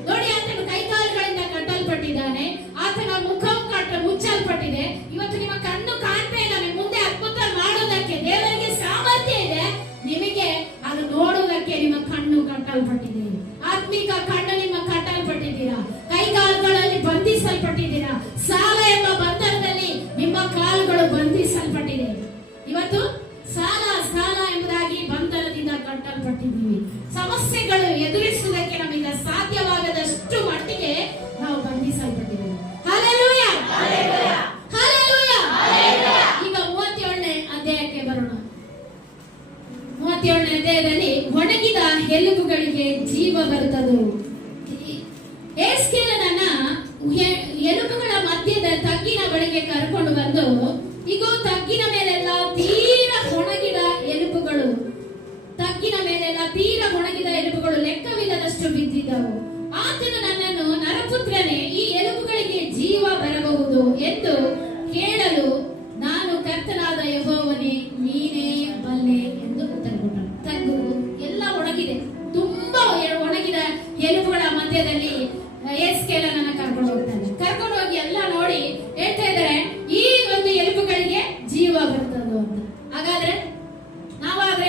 ನೋಡಿ, ಆತನು ಕೈಕಾಲುಗಳಿಂದ ಕಟ್ಟಲ್ಪಟ್ಟಿದ್ದಾನೆ, ಆತನ ಮುಖವು ಮುಚ್ಚಲ್ಪಟ್ಟಿದೆ. ಇವತ್ತು ನಿಮ್ಮ ಕಣ್ಣು ಕಾಣ್ತಾ ಇಲ್ಲ, ನಿಮ್ಮ ಮುಂದೆ ಅದ್ಭುತ ಮಾಡೋದಕ್ಕೆ ದೇವರಿಗೆ ಸಾಮರ್ಥ್ಯ ಇದೆ. ನಿಮಗೆ ಅದು ನೋಡುವುದಕ್ಕೆ ನಿಮ್ಮ ಕಣ್ಣು ಕಟ್ಟಲ್ಪಟ್ಟಿದೆ. ಆತ್ಮಿಕ ಕಣ್ಣು ನಿಮ್ಮ ಕಟ್ಟಲ್ಪಟ್ಟಿದ್ದೀರಾ, ಕೈಕಾಲುಗಳಲ್ಲಿ ಬಂಧಿಸಲ್ಪಟ್ಟಿದ್ದೀರಾ. ಸಾಲ ಎಂಬ ಬಂಧನದಲ್ಲಿ ನಿಮ್ಮ ಕಾಲುಗಳು ಬಂಧಿಸಲ್ಪಟ್ಟಿದೆ. ಇವತ್ತು ಸಾಲ ಎಂಬುದಾಗಿ ಬಂಧನದಿಂದ ಕಟ್ಟಲ್ಪಟ್ಟಿದ್ದೀವಿ. ಸಮಸ್ಯೆಗಳು ಎದುರಿಸುವುದಕ್ಕೆ ನಮ್ಮಿಂದ ಸಾಧ್ಯವಾಗದಷ್ಟು ಮಟ್ಟಿಗೆ ನಾವು ಬಂಧಿಸಲ್ಪಟ್ಟಿದ್ದೀವಿ. Hallelujah, hallelujah. ಈಗ 37ನೇ ಅಧ್ಯಾಯಕ್ಕೆ ಬರೋಣ. 37ನೇ ಅಧ್ಯಾಯದಲ್ಲಿ ಒಣಗಿದ ಎಲುಬುಗಳಿಗೆ ಜೀವ ಬರುತ್ತದೆ. ಯೆಹೆಜ್ಕೇಲನನ್ನ ಎಲುಬುಗಳ ಮಧ್ಯದ ತಗ್ಗಿನ ಬಳಿಗೆ ಕರ್ಕೊಂಡು ಬಂದು, ಇಗೋ ತಗ್ಗಿನ ಮೇಲೆಲ್ಲ ತೀರಾ ಒಣಗಿದ ಎಲುಬುಗಳು, ತಗ್ಗಿನ ಮೇಲೆಲ್ಲ ತೀರಾ ಒಣಗಿದ ಎಲುಬುಗಳು ಲೆಕ್ಕವಿಲ್ಲದಷ್ಟು ಬಿದ್ದಿದ್ದವು. ಆತನು ನನ್ನನ್ನು, ನರಪುತ್ರನೇ, ಈ ಎಲುಬುಗಳಿಗೆ ಜೀವ ಬರಬಹುದು ಎಂದು ಕೇಳಲು, ನಾನು ಕರ್ತನಾದ ಯೆಹೋವನೇ ನೀನೇ ಬಲ್ಲೆ ಎಂದು ಉತ್ತರ ಕೊಟ್ಟನು. ತಗ್ಗು ಎಲ್ಲ ಒಣಗಿದೆ, ತುಂಬಾ ಒಣಗಿದ ಎಲುಬುಗಳ ಮಧ್ಯದಲ್ಲಿ ಯೆಹೆಜ್ಕೇಲನನ್ನ ಕರ್ಕೊಂಡು ಹೋಗ್ತಾನೆ. ಕರ್ಕೊಂಡು ಹೋಗಿ ಎಲ್ಲ ನೋಡಿ ಹೇಳ್ತಾ ಇದ್ದಾರೆ, ಈ ಒಂದು ಎಲುಬುಗಳಿಗೆ ಜೀವ ಬರ್ತದೆ ಅಂತ. ಹಾಗಾದ್ರೆ ನಾವಾದ್ರೆ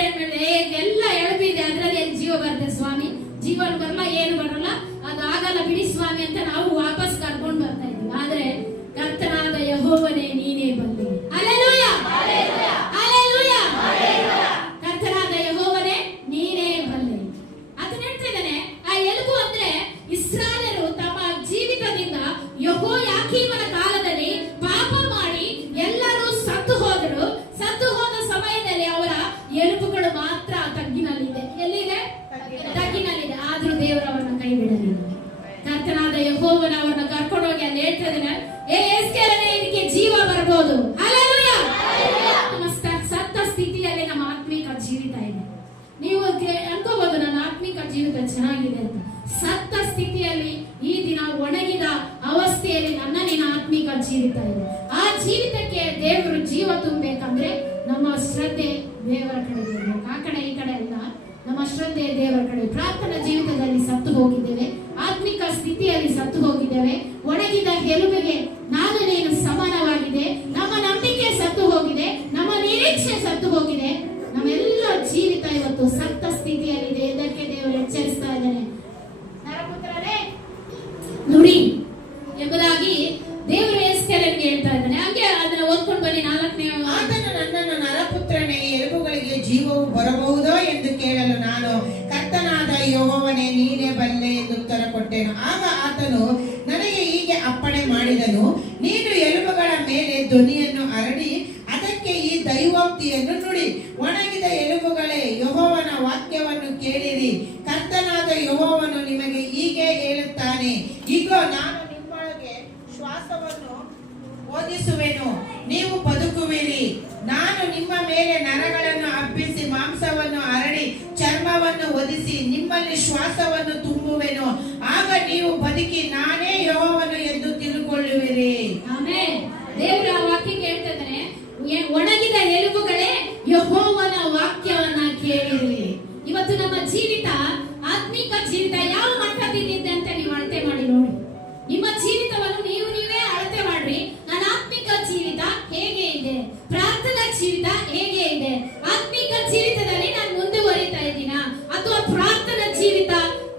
ಎಲ್ಲ ಎಲುಬಿದೆ, ಅದರಲ್ಲಿ ಜೀವ ಬರುತ್ತೆ ಸ್ವಾಮಿ, ಜೀವನ ಬರಲ್ಲ, ಏನು ಬರಲ್ಲ, ಅದು ಆಗಲ್ಲ ಬಿಡಿ ಸ್ವಾಮಿ ಅಂತ ನಾವು ವಾಪಸ್ ಕರ್ಕೊಂಡು ಬರ್ತಾ ಇದ್ದೀವಿ. ಆದ್ರೆ ಕರ್ತನಾದ ಯೆಹೋವನೇ ನೀನೇ ಬಲ್ಲೆ. Hallelujah, hallelujah. ಕರ್ತನಾದ ಯೆಹೋವನೇ ನೀನೇ ಬಲ್ಲೆ. ಅದನ್ನ ಹೇಳ್ತಾ ಇದ್ದಾನೆ. ಆ ಎಲುಬು ಅಂದ್ರೆ ಇಸ್ರಾಯೇಲರು ತಮ್ಮ ಜೀವಿತದಿಂದ ಯೆಹೋಯಾಕೀಮನ ಕಾಲದಲ್ಲಿ ಪಾಪ ಮಾಡಿ ಎಲ್ಲರೂ ಸತ್ತು ಹೋದರು. ಸತ್ತು ಹೋದ ಸಮಯದಲ್ಲಿ ಅವರ ಎಲುಬುಗಳು ಮಾತ್ರ ತಗ್ಗಿನಲ್ಲಿದೆ. ಎಲ್ಲಿದೆ? ತಗ್ಗಿನಲ್ಲಿದೆ. ಆದ್ರೂ ದೇವರು ಅವರನ್ನ ಕೈ ಬಿಡಲಿಲ್ಲ. ಕರ್ತನಾದ ಯೆಹೋವನ ಅವರನ್ನ ಕರ್ಕೊಂಡು ಹೋಗಿ ಅಲ್ಲಿ ಹೇಳ್ತಾ ಇದ್ದಾನೆ, ಯೆಹೆಜ್ಕೇಲನೇ, ಇದಕ್ಕೆ ಜೀವ ಬರಬಹುದು. ಹಲ್ಲೆಲೂಯಾ. ನಮ್ಮ ಸತ್ತ ಸ್ಥಿತಿಯಲ್ಲಿ ನಮ್ಮ ಆತ್ಮಿಕ ಜೀವಿತ ಇದೆ. ನೀವು ಅನ್ಕೋಬಹುದು ನನ್ನ ಆತ್ಮಿಕ ಜೀವಿತ ಚೆನ್ನಾಗಿದೆ ಅಂತ. ಸತ್ತ ಸ್ಥಿತಿಯಲ್ಲಿ ಈ ದಿನ ಒಣಗಿದ ಅವಸ್ಥೆಯಲ್ಲಿ ನನ್ನ ನಿನ್ನ ಆತ್ಮಿಕ ಜೀವಿತ ಇದೆ. ಆ ಜೀವಿತಕ್ಕೆ ದೇವರು ಜೀವ ತುಂಬಬೇಕಂದ್ರೆ ನಮ್ಮ ಶ್ರದ್ಧೆ ದೇವರ ಕಡೆ ಇರಬೇಕು. ಆ ಕಡೆ ಈ ಕಡೆ ಅಲ್ಲ, ನಮ್ಮ ಶ್ರದ್ಧೆ ದೇವರ ಕಡೆ. ಪ್ರಾರ್ಥನಾ ಜೀವಿತದಲ್ಲಿ ಸತ್ತು ಹೋಗಿದ್ದೇವೆ, ಆತ್ಮಿಕ ಸ್ಥಿತಿಯಲ್ಲಿ ಸತ್ತು ಹೋಗಿದ್ದೇವೆ. ಒಣಗಿದ ಎಲುಬಿಗೆ ನಾನು ನೀನು ಸಮಾನವಾಗಿದೆ. ನಮ್ಮ ನಂಬಿಕೆ ಸತ್ತು ಹೋಗಿದೆ, ನಮ್ಮ ನಿರೀಕ್ಷೆ ಸತ್ತು ಹೋಗಿದೆ. ನಮ್ಮೆಲ್ಲ ಜೀವಿತ ಇವತ್ತು ಸತ್ತ ಸ್ಥಿತಿಯಲ್ಲಿದೆ. ಇದಕ್ಕೆ ದೇವರು ಎಚ್ಚರಿಸ್ತಾ ಇದ್ದಾನೆ. ನರಪುತ್ರರೇ, ನುಡಿ ಎಂಬುದಾಗಿ ದೇವರು ಯೆಹೆಜ್ಕೇಲನಿಗೆ ಹೇಳ್ತಾ ಇದ್ದಾನೆ. ಹಾಗೆ ಅದನ್ನ ಓದ್ಕೊಂಡು ಬನ್ನಿ. 4ನೇ ಆತನು ನನ್ನನ್ನು, ನರಪುತ್ರನೇ, ಎಲುಬುಗಳಿಗೆ ಜೀವವು ಬರಬಹುದೋ ಎಂದು ಕೇಳಲು, ನಾನು ಕರ್ತನಾದ ಯೆಹೋವನೇ ನೀನೇ ಬಲ್ಲೆ ಎಂದು ಉತ್ತರ ಕೊಟ್ಟೆನು. ಆಗ ಆತನು ನನಗೆ ಹೀಗೆ ಅಪ್ಪಣೆ ಮಾಡಿದನು, ನೀನು ಎಲುಬುಗಳ ಮೇಲೆ ಧ್ವನಿಯನ್ನು ಹರಡಿ ಅದಕ್ಕೆ ಈ ದೈವೋಕ್ತಿಯನ್ನು ನುಡಿ. ಒಣಗಿದ ಎಲುಬುಗಳೇ, ಯೆಹೋವನ ವಾಕ್ಯವನ್ನು ಕೇಳಿರಿ. ಕರ್ತನಾದ ಯೆಹೋವನು ನಿಮಗೆ ಹೀಗೆ ಹೇಳುತ್ತಾನೆ, ಇಗೋ ನಾನು ನಿಮ್ಮೊಳಗೆ ಶ್ವಾಸವನ್ನು ಓದಿಸುವೆನು, ನೀವು ಬದುಕುವಿರಿ. ನಾನು ನಿಮ್ಮ ಮೇಲೆ ನರಗಳನ್ನು ಹಬ್ಬಿಸಿ ಮಾಂಸವನ್ನು ಹರಡಿ ಚರ್ಮವನ್ನು ಒದಿಸಿ ನಿಮ್ಮಲ್ಲಿ ಶ್ವಾಸವನ್ನು ತುಂಬುವೆನು. ಆಗ ನೀವು ಬದುಕಿ ನಾನೇ ಯೆಹೋವನು ಎಂದು ತಿಳುಕೊಳ್ಳುವಿರಿ. ಆಮೆನ್. ದೇವರ ವಾಕ್ಯಕ್ಕೆ ಹೇಳ್ತಾ ಇದ್ದಾನೆ, ಒಣಗಿದ ಎಲುಬುಗಳೇ, ಯೆಹೋವನ ವಾಕ್ಯವನ್ನ ಕೇಳಿರಿ. ಇವತ್ತು ನಮ್ಮ ಜೀವಿತ, ಆತ್ಮಿಕ ಜೀವಿತ ಯಾವ ಮಟ್ಟದಲ್ಲಿದೆ ಅಂತ ನೀವು ಅಳತೆ ಮಾಡಿ ನೋಡಿ. ನಿಮ್ಮ ಜೀವಿತವನ್ನು ನೀವೇ ಅಳತೆ ಮಾಡ್ರಿ. ನನ್ನ ಆತ್ಮಿಕ ಜೀವಿತ ಹೇಗೆ ಇದೆ, ಪ್ರಾರ್ಥನಾ ಜೀವಿತ ಹೇಗೆ ಇದೆ, ಆತ್ಮಿಕ ಜೀವಿತದಲ್ಲಿ ನಾನು ಮುಂದುವರಿತಾ ಇದ್ದೀನಾ ಅಥವಾ ಪ್ರಾರ್ಥನಾ ಜೀವಿತ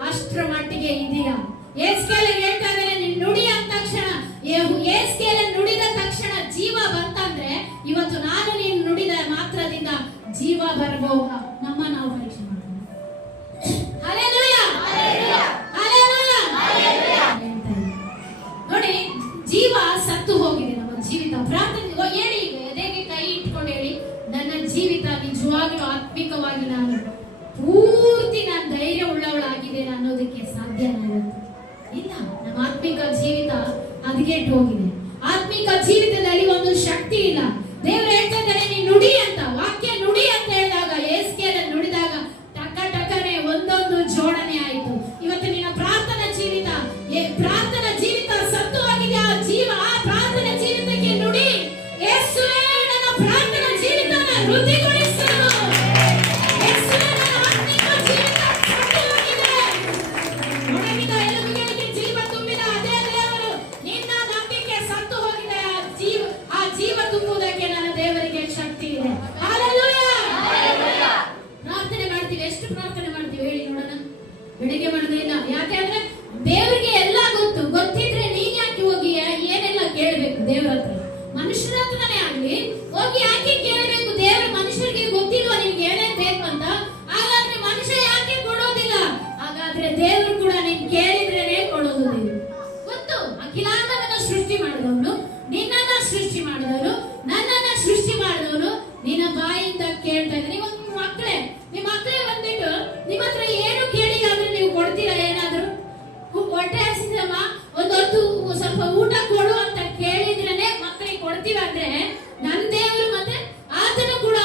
ಅಷ್ಟರ ಮಟ್ಟಿಗೆ ಇದೆಯಾ? ಯೆಹೆಜ್ಕೇಲನಿಗೆ ಹೇಳ್ತಾ ಇದ್ದಾನೆ, ನೀನು ನುಡಿ ಅಂದ ತಕ್ಷಣ, ಯೆಹೆಜ್ಕೇಲನು ನುಡಿದ ತಕ್ಷಣ ಜೀವ ಬಂತಂದ್ರೆ ಇವತ್ತು ನಾನು ನೀನು ನುಡಿದ ಮಾತ್ರದಿಂದ ಜೀವ ಬರಬಹುದಾ? ನಮ್ಮ ನಾವು ಪರೀಕ್ಷೆ ಮಾಡೋಣ. Hallelujah, hallelujah, hallelujah. ನೋಡಿ, ಜೀವ ಸತ್ತು ಹೋಗಿದೆ ನಮ್ಮ ಜೀವಿತ. ಪ್ರಾರ್ಥನೆ ಹೇಳಿ, ಎದೆಗೆ ಕೈ ಇಟ್ಕೊಂಡು ಹೇಳಿ, ನನ್ನ ಜೀವಿತ ನಿಜವಾಗ್ಲೂ ಆತ್ಮಿಕವಾಗಿ ನಾನು ಪೂರ್ತಿ ನಾನು ಧೈರ್ಯ ಉಳ್ಳವಳಾಗಿದ್ದೇನೆ ಅನ್ನೋದಕ್ಕೆ ಸಾಧ್ಯ ಇಲ್ಲ. ನಮ್ಮ ಆತ್ಮಿಕ ಜೀವಿತ ಹದಗೆಟ್ಟು ಹೋಗಿದೆ. ಆತ್ಮಿಕ ಜೀವಿತದಲ್ಲಿ ಒಂದು ಶಕ್ತಿ ಇಲ್ಲ. ದೇವರು ಹೇಳ್ತಾ ಇದ್ದಾರೆ, ನೀನು ನುಡಿ ಅಂತ, ವಾಕ್ಯ ನುಡಿ ಅಂತ ಹೇಳಿದಾಗ, ಯೆಹೆಜ್ಕೇಲನು ನುಡಿದಾಗ ಟಕನೆ ಒಂದೊಂದು ಜೋಡಣೆ ಆಯಿತು. ಇವತ್ತು ನಿನ್ನ ಪ್ರಾರ್ಥನಾ ಜೀವಿತ ಸತ್ತು ಹೋಗಿದೆ. ಆ ಜೀವ, ಆ ಪ್ರಾರ್ಥನಾ ಜೀವಿತಕ್ಕೆ ನುಡಿ, ಯೇಸುವೇ ನನ್ನ ಪ್ರಾರ್ಥನಾ ಜೀವಿತನ ವೃದ್ಧಿಗೊಳಿಸು. ಕೇಳ್ತಾ ಇದ್ದಾರೆ. ಇವಾಗ ನಿಮ್ಮ ಮಕ್ಕಳೇ ಬಂದ್ಬಿಟ್ಟು ನಿಮ್ಮ ಹತ್ರ ಏನು ಕೇಳಿಲ್ಲ ಅಂದ್ರೆ ನೀವು ಕೊಡ್ತೀರಾ? ಏನಾದ್ರು ಹೊಟ್ಟೆ ಹಸಿದಮ್ಮ ಒಂದು ಹೊತ್ತು ಸ್ವಲ್ಪ ಊಟ ಕೊಡು ಅಂತ ಕೇಳಿದ್ರೇನೆ ಮಕ್ಕಳಿಗೆ ಕೊಡ್ತೀವಿ ಅಂದ್ರೆ, ನನ್ನ ದೇವರು ಮತ್ತೆ ಆತನು ಕೂಡ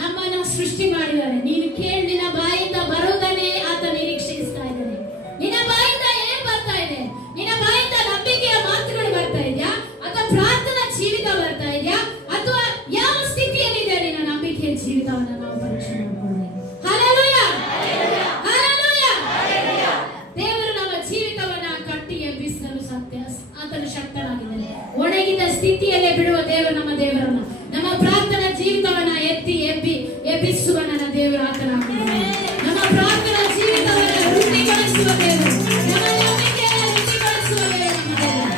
ನಮ್ಮನ್ನ ಸೃಷ್ಟಿ ಮಾಡಿದ್ದಾನೆ. ನೀನು ಕೇಳಿ ನಿನ್ನ ಬಾಯಿಂದ ಬರುವುದನ್ನೇ ಆತ ನಿರೀಕ್ಷಿಸ್ತಾ ಇದ್ದಾನೆ. ನಿನ್ನ ಬಾಯಿಂದ ಏನ್ ಬರ್ತಾ ಇದೆ? ನಿನ್ನ ಬಾಯಿಂದ ನಂಬಿಕೆಯ ಮಾತುಗಳು ಬರ್ತಾ ಇದೆಯಾ, ಅಥವಾ ಪ್ರಾರ್ಥನಾ ಜೀವಿತ ಬರ್ತಾ ಇದೆಯಾ, ಅಥವಾ ಯಾವ ಸ್ಥಿತಿಯಲ್ಲಿದೆ ನಿನ್ನ ನಂಬಿಕೆಯ ಜೀವಿತವನ್ನು ನಾವು ಪರೀಕ್ಷೆ ಮಾಡಿಕೊಳ್ಳಿ. Hallelujah, hallelujah. ದೇವರು ನಮ್ಮ ಜೀವಿತವನ್ನ ಕಟ್ಟಿ ಎಬ್ಬಿಸಲು ಆತನು ಶಕ್ತನಾಗಿದ್ದಾನೆ. ಒಣಗಿದ ಸ್ಥಿತಿಯಲ್ಲೇ ಬಿಡುವ ದೇವರು ನಮ್ಮ ದೇವರನ್ನ, ನಮ್ಮ ಪ್ರಾರ್ಥನಾ ಜೀವಿತವನ್ನ ಎಬ್ಬಿಸುವ ನನ್ನ ದೇವರು ಆತನಾಗಿದ್ದಾನೆ. ನಮ್ಮ ಪ್ರಾರ್ಥನಾ ಜೀವಿತವನ್ನ ವೃದ್ಧಿಗೊಳಿಸುವ ದೇವರು, ನಮ್ಮ ನಂಬಿಕೆಯನ್ನು ವೃದ್ಧಿಗೊಳಿಸುವ ದೇವರು ನಮ್ಮ ದೇವರು.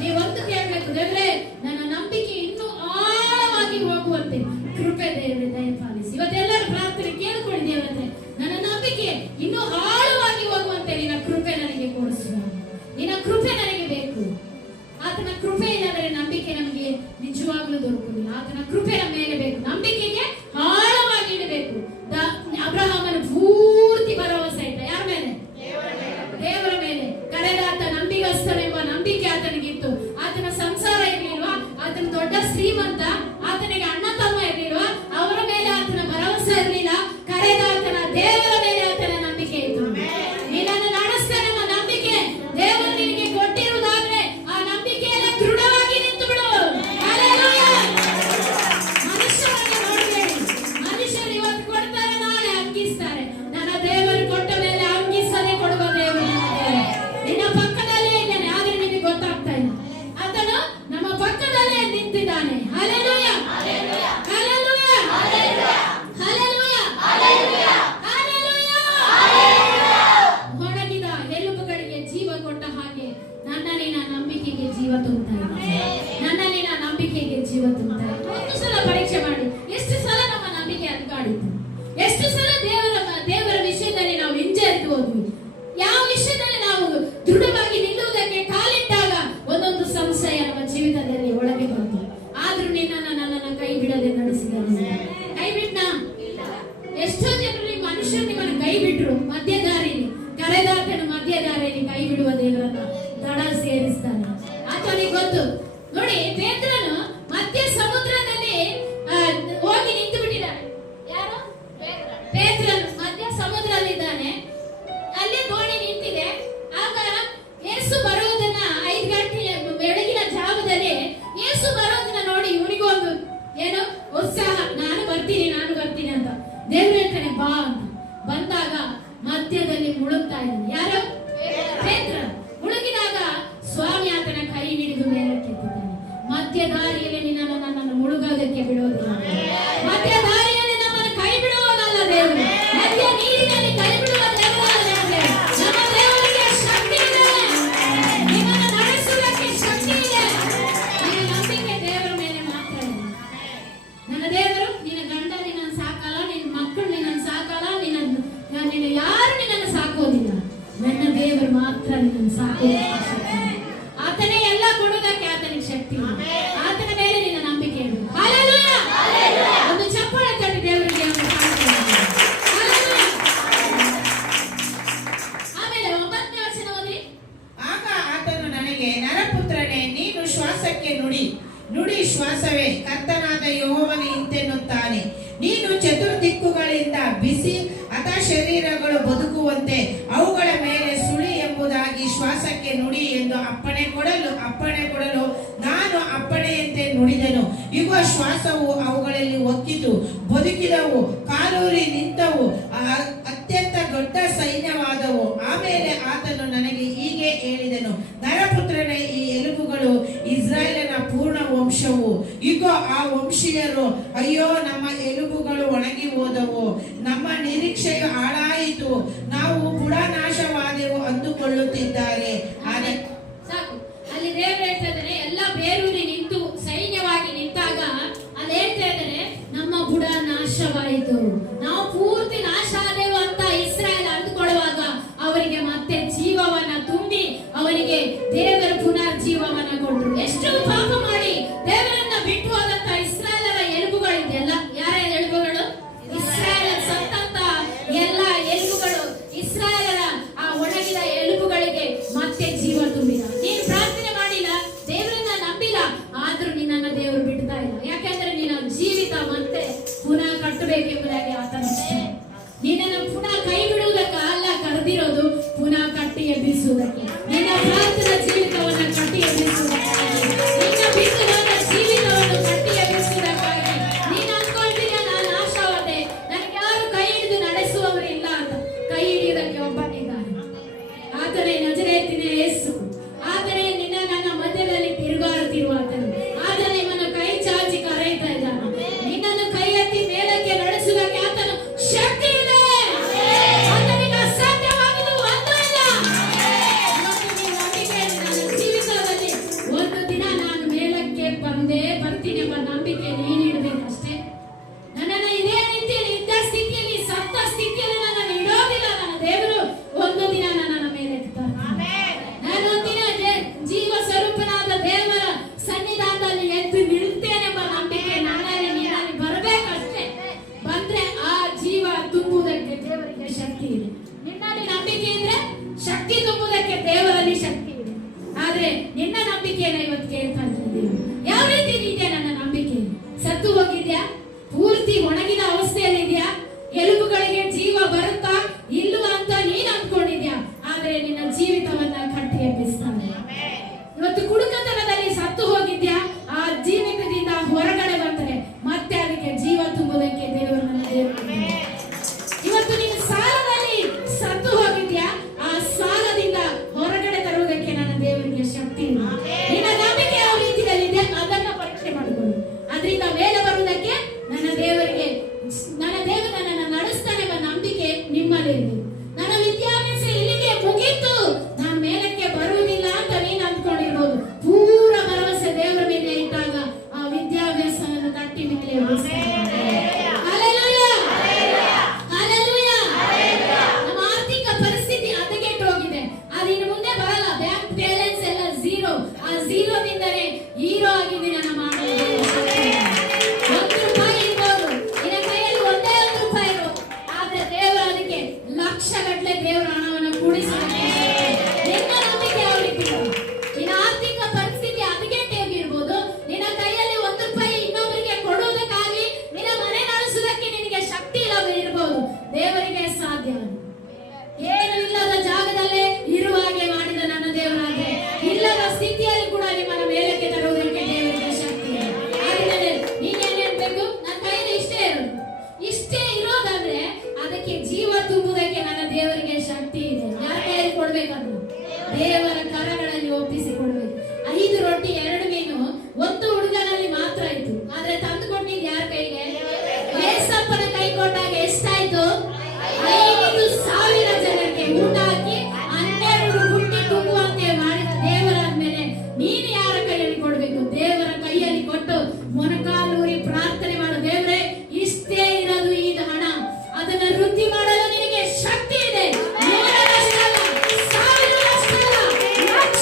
ನೀವೊಂದು ಕೇಳಬೇಕು, ದೇವರೇ ನನ್ನ ನಂಬಿಕೆ ಇನ್ನೂ ಆಳವಾಗಿ ಹೋಗುವಂತೆ ಕೃಪೆ ದೇವರೇ ದಯಪಾಲಿಸಿ. ಇವತ್ತೆಲ್ಲರೂ ಪ್ರಾರ್ಥನೆ ಕೇಳ್ಕೊಳ್ಳಿ, ದೇವರೇ ನನ್ನ ನಂಬಿಕೆ ಇನ್ನೂ ಆಳವಾಗಿ ಹೋಗುವಂತೆ ನಿನ್ನ ಕೃಪೆ ನನಗೆ ಕೊಡಿಸುವ. ನಿನ್ನ ಕೃಪೆ ನನಗೆ ಬೇಕು. ಆತನ ಕೃಪೆ ಇಲ್ಲದರೆ ನಂಬಿಕೆ ನಮಗೆ ನಿಜವಾಗ್ಲೂ ದೊರಕುವುದಿಲ್ಲ. ಆತನ ಕೃಪೆ ನಮ್ಮ ಮೇಲೆ ಬೇಕು. ನಂಬಿಕೆಗೆ ಆಳವಾಗಿ ಇಡಬೇಕು. ಅಬ್ರಹಾಮನ ಪೂರ್ತಿ ಭರವಸೆ ಇಟ್ಟ ಯಾರ ಮೇಲೆ? ದೇವರ ಮೇಲೆ. ಕಡೆದಾತ ನಂಬಿಗಸ್ತನೆಂಬ ನಂಬಿಕೆ ಆತನಿಗಿತ್ತು. ಆತನ ಸಂಸಾರ ಇರ್ಲಿಲ್ವಾ? ಆತನ ದೊಡ್ಡ ಶ್ರೀಮಂತ, ಆತನಿಗೆ ಅಣ್ಣ ತಮ್ಮ ಇರ್ಲಿಲ್ವಾ? ಅವರ ಮೇಲೆ ಆತನ ಭರವಸೆ ಇರಲಿಲ್ಲ. ಕಡೆದಾತನ ದೇವರ ಮೇಲೆ ಆತನ ನಂಬಿಕೆ ಇತ್ತು. ನಿನ್ನನ್ನು ನಡೆಸ್ತಾನೆಂಬ ನಂಬಿಕೆ ದೇವರು ನಿನಗೆ ಕೊಟ್ಟಿರುವುದಾದ್ರೆ ಆ ನಂಬಿಕೆಯನ್ನ ದೃಢವಾಗಿ ನಿಂತು ಬಿಡು. ಹಲ್ಲೆಲೂಯ. ಮನುಷ್ಯರನ್ನು ನೋಡಬೇಡಿ. ಮನುಷ್ಯರು ಇವತ್ತು ಕೊಡ್ತಾರೆ, ನಾಳೆ ಅಂಗಿಸ್ತಾರೆ. ನನ್ನ ದೇವರು ಕೊಟ್ಟ ಮೇಲೆ ಅಂಗಿಸದೆ ಕೊಡುವ ದೇವರು ನನ್ನ ದೇವರು. ನಿನ್ನ ಪಕ್ಕದಲ್ಲೇ ಇದ್ದಾನೆ, ಆದ್ರೆ ನಿನಗೆ ಗೊತ್ತಾಗ್ತಾ ಇಲ್ಲ. ಆತನು ನಮ್ಮ ಪಕ್ಕದಲ್ಲೇ ನಿಂತಿದ್ದಾನೆ. Hallelujah, hallelujah, hallelujah, hallelujah, hallelujah. ಒಣಗಿದ ಎಲುಬುಗಳಿಗೆ ಜೀವ ಕೊಟ್ಟ ಹಾಗೆ ನನ್ನ ನಿನ್ನ ನಂಬಿಕೆಗೆ ಜೀವ ತುಂಬುತ್ತಾ ಇದೆ. ನನ್ನ ನಿನ್ನ ನಂಬಿಕೆಗೆ ಜೀವ ತುಂಬುತ್ತಾ ಇದೆ. ಒಂದು ಸಲ ಪರೀಕ್ಷೆ ಮಾಡಿ, ಎಷ್ಟು ಸಲ ನಮ್ಮ ನಂಬಿಕೆ ಅಲ್ಗಾಡಿತು? ಎಷ್ಟು ಸಲ ದೇವರ ವಿಷಯದಲ್ಲಿ ನಾವು ಹಿಂಜರಿದು ಹೋದ್ವಿ? ಯಾವ ವಿಷಯದಲ್ಲಿ ನಾವು ದೃಢವಾಗಿ ನಿಲ್ಲುವುದಕ್ಕೆ ಕಾಲಿಟ್ಟಾಗ ಒಂದೊಂದು ಸಂಶಯ ನಮ್ಮ ಜೀವಿತದಲ್ಲಿ ಒಳಗೆ ಬಂತು. ಆದ್ರೂ ನನ್ನನ್ನು ಕೈ ಬಿಡದೆ ನಡೆಸಿದ್ದಾನೆ. ಕೈ ಬಿಟ್ನಾ? ಎಷ್ಟೋ ಜನರು ಮನುಷ್ಯರು ನಿಮ್ಮನ್ನು ಕೈ ಬಿಟ್ರು ಮಧ್ಯದಾರಿಯಲ್ಲಿ. ಕರೆದಾತನು ಮಧ್ಯದಾರಿಯಲ್ಲಿ ಕೈ ಬಿಡುವ ದೇವರನ್ನ ದಡ ಸೇರಿಸ್ತಾನೆ. ಆತನಿಗೆ ಗೊತ್ತು. ನೋಡಿ, ಪೇತ್ರನು ಮಧ್ಯ ಸಮುದ್ರದಲ್ಲಿ ಹೋಗಿ ನಿಂತು ಬಿಟ್ಟಿದ್ದಾನೆ. ಯಾರು? ಪೇತ್ರನು ಮಧ್ಯ ಸಮುದ್ರದಲ್ಲಿದ್ದಾನೆ. ಅಲ್ಲಿ ದೋಣಿ ನಿಂತಿದೆ. ಆಗ ಯೇಸು ಬರುವುದನ್ನ 5 ಗಂಟೆ ಬೆಳಗಿನ ಜಾವದಲ್ಲಿ ಯೇಸು ಬರೋದನ್ನ ನೋಡಿ ಇವನಿಗೂ ಒಂದು ಏನು ಉತ್ಸಾಹ, ನಾನು ಬರ್ತೀನಿ ಅಂತ. ದೇವ್ರು ಹೇಳ್ತಾನೆ ಬಾ ಅಂತ. ಬಂದಾಗ ಮಧ್ಯದಲ್ಲಿ ಮುಳುಗ್ತಾ ಇದ್ದಾನೆ. ಯಾರು? ಪೇತ್ರ. ಮುಳುಗಿದಾಗ ಸ್ವಾಮಿ ಆತನ ಕೈ ಹಿಡಿದು ಮೇಲಕ್ಕೆತ್ತಿದ್ದಾನೆ. ಮಧ್ಯ ದಾರಿಯಲ್ಲಿ ನನ್ನನ್ನು ಮುಳುಗೋದಕ್ಕೆ ಬಿಡೋದಿಲ್ಲ. ಮಧ್ಯ ದಾರಿಯಲ್ಲಿ ನಮ್ಮನ್ನು ಕೈ ಬಿಡುವುದಲ್ಲ ದೇವರು. ಮಧ್ಯ ನೀರಿನಲ್ಲಿ ಕೈ ಬಿಡುವ ದೇವರಲ್ಲ ದೇವರು. ನಮ್ಮ ದೇವರಿಗೆ ಶಕ್ತಿ ಇದೆ. ನಿನ್ನನ್ನು ನಡೆಸುವುದಕ್ಕೆ ಶಕ್ತಿ ಇದೆ. ನಿನ್ನ ನಂಬಿಕೆ ದೇವರ ಮೇಲೆ ಮಾತ್ರ ಇದೆ. ನನ್ನ ದೇವರು ನಿನ್ನ ಗಂಡ ನಿನ್ನನ್ನು ಸಾಕಲ್ಲ, ನಿನ್ನ ಮಕ್ಕಳು ನಿನ್ನನ್ನು ಸಾಕಲ್ಲ, ನಿನ್ನ ಯಾರು ನಿನ್ನನ್ನು ಸಾಕೋದಿಲ್ಲ. ನನ್ನ ದೇವರು ಮಾತ್ರ ನಿನ್ನನ್ನು ಸಾಕೋದಕ್ಕೆ ಶಕ್ತಿ. ಆತನೇ ಎಲ್ಲ ಕೊಡೋದಕ್ಕೆ ಆತನಿಗೆ ಶಕ್ತಿ. ಆತನ ಮೇಲೆ ನಿನ್ನ ನಂಬಿಕೆ ಇಡು. ಹಲ್ಲೆಲೂಯ. ಒಂದು ಚಪ್ಪಾಳೆ ತಟ್ಟಿ ದೇವರಿಗೆ ಒಂದು ಹಲ್ಲೆಲೂಯ. ಆಮೇಲೆ 9ನೇ ವಚನ ಓದಿ. ಆಗ ಆತನು ನನಗೆ, ನರಪುತ್ರನೇ, ನೀನು ಶ್ವಾಸಕ್ಕೆ ನುಡಿ ಶ್ವಾಸವೇ ಕರ್ತನಾದ ಯೆಹೋವನು ಇಂತೆನ್ನುತ್ತಾನೆ, ನೀನು ಚತುರ್ದಿಕ್ಕುಗಳಿಂದ ಬಿಸಿ ಶರೀರಗಳು ಬದುಕುವಂತೆ ಅವುಗಳ ಮೇಲೆ ಸುಳಿ ಎಂಬುದಾಗಿ ಶ್ವಾಸಕ್ಕೆ ನುಡಿ ಎಂದು ಅಪ್ಪಣೆ ಕೊಡಲು ನಾನು ಅಪ್ಪಣೆಯಂತೆ ನುಡಿದೆನು. ಈಗ ಶ್ವಾಸವು ಅವುಗಳಲ್ಲಿ ಒಕ್ಕಿತು, ಬದುಕಿದವು, ಕಾಲೂರಿ ನಿಂತವು, ಅತ್ಯಂತ ದೊಡ್ಡ ಸೈನ್ಯವಾದವು. ಆಮೇಲೆ ಆತನು ನನಗೆ ಹೀಗೆ ಹೇಳಿದನು, ನರಪುತ್ರನೇ, ಈ ಎಲುಬುಗಳು ಇಸ್ರಾಯೇಲಿನ ಪೂರ್ಣ ವಂಶವು. ಈಗ ಆ ವಂಶೀಯರು, ಅಯ್ಯೋ ನಮ್ಮ ಎಲುಬುಗಳು ಒಣಗಿ ಹೋದವು, ನಮ್ಮ ನಿರೀಕ್ಷೆಯು ಹಾಳಾಯಿತು, ನಾವು ಬುಡನಾಶವಾದೆವು ಅಂದುಕೊಳ್ಳುತ್ತಿದ್ದಾರೆ. ಸಾಕು. ಅಲ್ಲಿ ದೇವರು ಹೇಳ್ತಾ ಇದ್ದಾರೆ, ಎಲ್ಲ ಬೇರೂರಿ ನಿಂತು ಸೈನ್ಯವಾಗಿ ನಿಂತಾಗ ಅಲ್ಲಿ ಹೇಳ್ತಾ ಇದ್ದಾರೆ, ನಮ್ಮ ಬುಡ ನಾಶವಾಯಿತು, ನಾವು ಪೂರ್ತಿ ನಾಶ ಆದೆವು ಅಂತ ಇಸ್ರಾಯೇಲ್ ಅಂದುಕೊಳ್ಳುವಾಗ ಅವರಿಗೆ ಮತ್ತೆ ಜೀವವನ್ನ ತುಂಬಿ ಅವರಿಗೆ ದೇವರು ಪುನರ್ಜೀವವನ್ನ ಕೊಟ್ಟರು. ಎಷ್ಟು ಪಾಪ ಮಾಡಿ ದೇವರನ್ನ ಬಿಟ್ಟು ಹೋದಂತ ಇಸ್ರಾಯೇಲರ ಎಲುಬುಗಳಿದೆಯಲ್ಲ, ಯಾರ ಎಲುಬುಗಳು? ಎಂಬುದಾಗಿ ಆತನ ಇಷ್ಟ. ನಿನ್ನನ್ನು ಪುನಃ ಕೈ ಬಿಡುವುದಕ್ಕೆ ಅಲ್ಲ ಕರೆದಿರೋದು, ಪುನಃ ಕಟ್ಟಿ ಎಬ್ಬಿಸುವುದಕ್ಕೆ. ನಿನ್ನ ಪ್ರಾರ್ಥನಾ ಜೀವಿತವನ್ನು ಕಟ್ಟಿ ಎಬ್ಬಿಸುವುದಕ್ಕಾಗಿ, ನಿನ್ನ ಬಿತ್ತುವಾದ ಜೀವಿತವನ್ನು ಕಟ್ಟಿ ಎಬ್ಬಿಸುವುದಕ್ಕಾಗಿ. ನೀನು ಅನ್ಕೊಳ್ತೀಯ ನಾನು ಆಶಾವಾದೆ, ನನಗೆ ಯಾರು ಕೈ ಹಿಡಿದು ನಡೆಸುವವರಿಲ್ಲ ಅಂತ. ಕೈ ಹಿಡಿಯುವುದಕ್ಕೆ ಒಬ್ಬನಿದ್ದಾನೆ, ಆತನೇ ನಜರೇತಿನ ಯೇಸು. ಆತನೇ ನಿನ್ನ ನನ್ನ ಮಧ್ಯದಲ್ಲಿ ತಿರುಗಾಡುತ್ತಿರುವ ಆತನು. ಆತ ನಿಮ್ಮನ್ನು ಕೈ ಚಾಚಿ ಕರೆಯುತ್ತಾ ಇದ್ದಾನೆ. ನಿನ್ನನ್ನು ಕೈ ಎತ್ತಿ ಮೇಲಕ್ಕೆ ನಡೆಸುವುದಕ್ಕೆ ಆತನು ಶಕ್ತಿ ಇದೆ. ಆತನಿಗೆ ಅಸಾಧ್ಯವಾಗುವುದು ಒಂದೂ ಇಲ್ಲ. ಇವತ್ತು ನೀವು ನಂಬಿಕೆಯಲ್ಲಿ ನನ್ನ ಜೀವಿತದಲ್ಲಿ ಒಂದು ದಿನ ನಾನು ಮೇಲಕ್ಕೆ ಬರ್ತೀನಿ ಎಂಬ ನಂಬಿಕೆ ನೀನು ಇಡಬೇಕಷ್ಟೇ. ನನ್ನನ್ನು ಇದೇ ರೀತಿಯಲ್ಲಿ ಇದ್ದ ಸ್ಥಿತಿಯಲ್ಲಿ, ಸತ್ತ ಸ್ಥಿತಿಯಲ್ಲಿ ನನ್ನನ್ನು ಇಡೋದಿಲ್ಲ. ನನ್ನ ದೇವರು ಒಂದು ದಿನ ನನ್ನನ್ನು ಮೇಲೆತ್ತಾರೆ. ನಾನು ಒಂದಿನ ಜೀವ ಸ್ವರೂಪನಾದ ದೇವರ ಸನ್ನಿಧಾನದಲ್ಲಿ ಎದ್ದು ನಿಲ್ತೇನೆಂಬ ನಂಬಿಕೆ ನನ್ನಲ್ಲಿ ನೀನಲ್ಲಿ ಬರಬೇಕಷ್ಟೇ. ಬಂದ್ರೆ ಆ ಜೀವ ತುಂಬುವುದಕ್ಕೆ ದೇವರಿಗೆ ಶಕ್ತಿ ಇದೆ. ನಿನ್ನಲ್ಲಿ ನಂಬಿಕೆ ಇದ್ರೆ ಶಕ್ತಿ ತುಂಬುವುದಕ್ಕೆ ದೇವರಲ್ಲಿ ಶಕ್ತಿ ಇದೆ. ಆದ್ರೆ ನಿನ್ನ ನಂಬಿಕೆಯನ್ನ ಇವತ್ತು ಕೇಳ್ತಾ ಇದ್ದೀನಿ. ಯಾವ ರೀತಿ ಇದೆಯಾ ನನ್ನ ನಂಬಿಕೆ? ಸತ್ತು ಹೋಗಿದ್ಯಾ? ಪೂರ್ತಿ ಒಣಗಿದ ಅವಸ್ಥೆಯಲ್ಲಿ ಇದೆಯಾ? ಎಲುಬುಗಳಿಗೆ ಜೀವ ಬರುತ್ತಾ ಇಲ್ಲವ ಅಂತ ನೀನು ಅಂದ್ಕೊಂಡಿದ್ಯಾ? ಆದ್ರೆ ನಿನ್ನ ಜೀವಿತವನ್ನ ಕಟ್ಟಿ ಎಬ್ಬಿಸ್ತಾನೆ. ಇವತ್ತು ಕುಡುಕತನದಲ್ಲಿ ಸತ್ತು ಹೋಗಿದ್ಯಾ? ಆ ಜೀವಿತದಿಂದ ಹೊರಗಡೆ ಬಂದರೆ ಮತ್ತೆ ಅದಕ್ಕೆ ಜೀವ ತುಂಬುವುದಕ್ಕೆ ದೇವರು ನನ್ನ ದೇವರು. ಇವತ್ತು ನೀನು ಸಾಲದಲ್ಲಿ ಸತ್ತು ಹೋಗಿದ್ಯಾ? ಆ ಸಾಲದಿಂದ ಹೊರಗಡೆ ತರುವುದಕ್ಕೆ ನನ್ನ ದೇವರಿಗೆ ಶಕ್ತಿ ಇದೆ. ನಿನ್ನ ನಂಬಿಕೆ ಯಾವ ರೀತಿಯಲ್ಲಿದೆ ಅದನ್ನ ಪರೀಕ್ಷೆ ಮಾಡಿಕೊಳ್ಳಿ. ಅದರಿಂದ ಮೇಲೆ ಬರುವುದಕ್ಕೆ ನನ್ನ ದೇವರು ನನ್ನನ್ನು ನಡೆಸ್ತಾನೆ ಎಂಬ ನಂಬಿಕೆ ನಿಮ್ಮಲ್ಲಿ ಇದೆ. ನನ್ನ ವಿದ್ಯಾಭ್ಯಾಸ ಇಲ್ಲಿಗೆ ಮುಗೀತು, ನಾನು ಮೇಲಕ್ಕೆ ಬರುವುದಿಲ್ಲ ಅಂತ ನೀನು ಅಂದ್ಕೊಂಡಿರ್ಬೋದು. ಪೂರ ಭರವಸೆ ದೇವರ ಮೇಲೆ ಇಟ್ಟಾಗ ಆ ವಿದ್ಯಾಭ್ಯಾಸವನ್ನು ತಟ್ಟಿ ಮೇಲೆ ನಮ್ಮ ಆರ್ಥಿಕ ಪರಿಸ್ಥಿತಿ ಹದಗೆಟ್ಟು ಹೋಗಿದೆ. ಅದು ಇನ್ನು ಮುಂದೆ ಬರಲ್ಲ. ಬ್ಯಾಂಕ್ ಬ್ಯಾಲೆನ್ಸ್ ಎಲ್ಲ ಝೀರೋ. ಆ ಝೀರೋದಿಂದಲೇ ಹೀರೋ ಆಗಿದ್ದೀನಿ ನಮ್ಮ ಲಕ್ಷಗಟ್ಟಲೆ ದೇವರ ಹಣವನ್ನು ಕೂಡಿಸುವುದಕ್ಕೆ. ನಿನ್ನ ನಂಬಿಕೆ ಯಾವ ರೀತಿ? ನಿನ್ನ ಆರ್ಥಿಕ ಪರಿಸ್ಥಿತಿ ಹದಗೆಟ್ಟು ಹೋಗಿರ್ಬೋದು. ನಿನ್ನ ಕೈಯಲ್ಲಿ ₹1 ಇನ್ನೊಬ್ಬರಿಗೆ ಕೊಡುವುದಕ್ಕಾಗಿ ನಿನ್ನ ಮನೆ ನಡೆಸುವುದಕ್ಕೆ ನಿನಗೆ ಶಕ್ತಿ ಇರಬಹುದು. ದೇವರಿಗೆ ಸಾಧ್ಯ. ಏನು ಇಲ್ಲದ ಜಾಗದಲ್ಲೇ ಇರುವ ಹಾಗೆ ಮಾಡಿದ ನನ್ನ ದೇವರಾದ್ರೆ ಇಲ್ಲದ ಸ್ಥಿತಿಯಲ್ಲಿ ಕೂಡ ನಿಮ್ಮನ್ನ ಮೇಲಕ್ಕೆ ತರುವುದಕ್ಕೆ ದೇವರಿಗೆ ಶಕ್ತಿ ಇದೆ. ಆದ್ಮೇಲೆ ನೀನೇನ್ ಹೇಳ್ಬೇಕು? ನನ್ನ ಕೈಯಲ್ಲಿ ಇಷ್ಟೇ ಇರೋದಂದ್ರೆ ಅದಕ್ಕೆ ಜೀವ ತುಂಬುವುದಕ್ಕೆ ನನ್ನ ದೇವರಿಗೆ ಶಕ್ತಿ ಇದೆ. ಯಾರ ಕೈಯಲ್ಲಿ ಕೊಡ್ಬೇಕಂದ್ರೆ ದೇವರ ಕರಗಳಲ್ಲಿ ಒಪ್ಪಿಸಿ ಕೊಡ್ಬೇಕು. 5 ರೊಟ್ಟಿ 2 ಮೀನು ಒಂದು ಹುಡುಗನಲ್ಲಿ ಮಾತ್ರ ಇತ್ತು. ಆದ್ರೆ ತಂದು ಕೊಟ್ಟಿದ್ದು ಯಾರ ಕೈಗೆ? ಏಸಪ್ಪನ ಕೈ ಕೊಟ್ಟಾಗ ಎಷ್ಟಾಯ್ತು? 5,000 ಜನಕ್ಕೆ ಊಟ ಹಾಕಿ 12 ಬುಟ್ಟಿ ತುಂಬುವಂತೆ ಮಾಡಿದ ದೇವರಾದ್ಮೇಲೆ ನೀನು ಯಾರ ಕೈಯಲ್ಲಿ ಕೊಡ್ಬೇಕು? ದೇವರ ಕೈಯಲ್ಲಿ ಕೊಟ್ಟು ಮೊಣಕಾಲೂರಿ ಪ್ರಾರ್ಥನೆ ಮಾಡು. ದೇವರೇ, ಇಷ್ಟೇ ಇರೋದು ಈ ಹಣ, ಅದನ್ನ ವೃದ್ಧಿ ಮಾಡಲು ನಿನಗೆ ಶಕ್ತಿ ಇದೆ. 100 ಲಕ್ಷ ಅಲ್ಲ, 1000 ಲಕ್ಷ ಅಲ್ಲ, ಲಕ್ಷ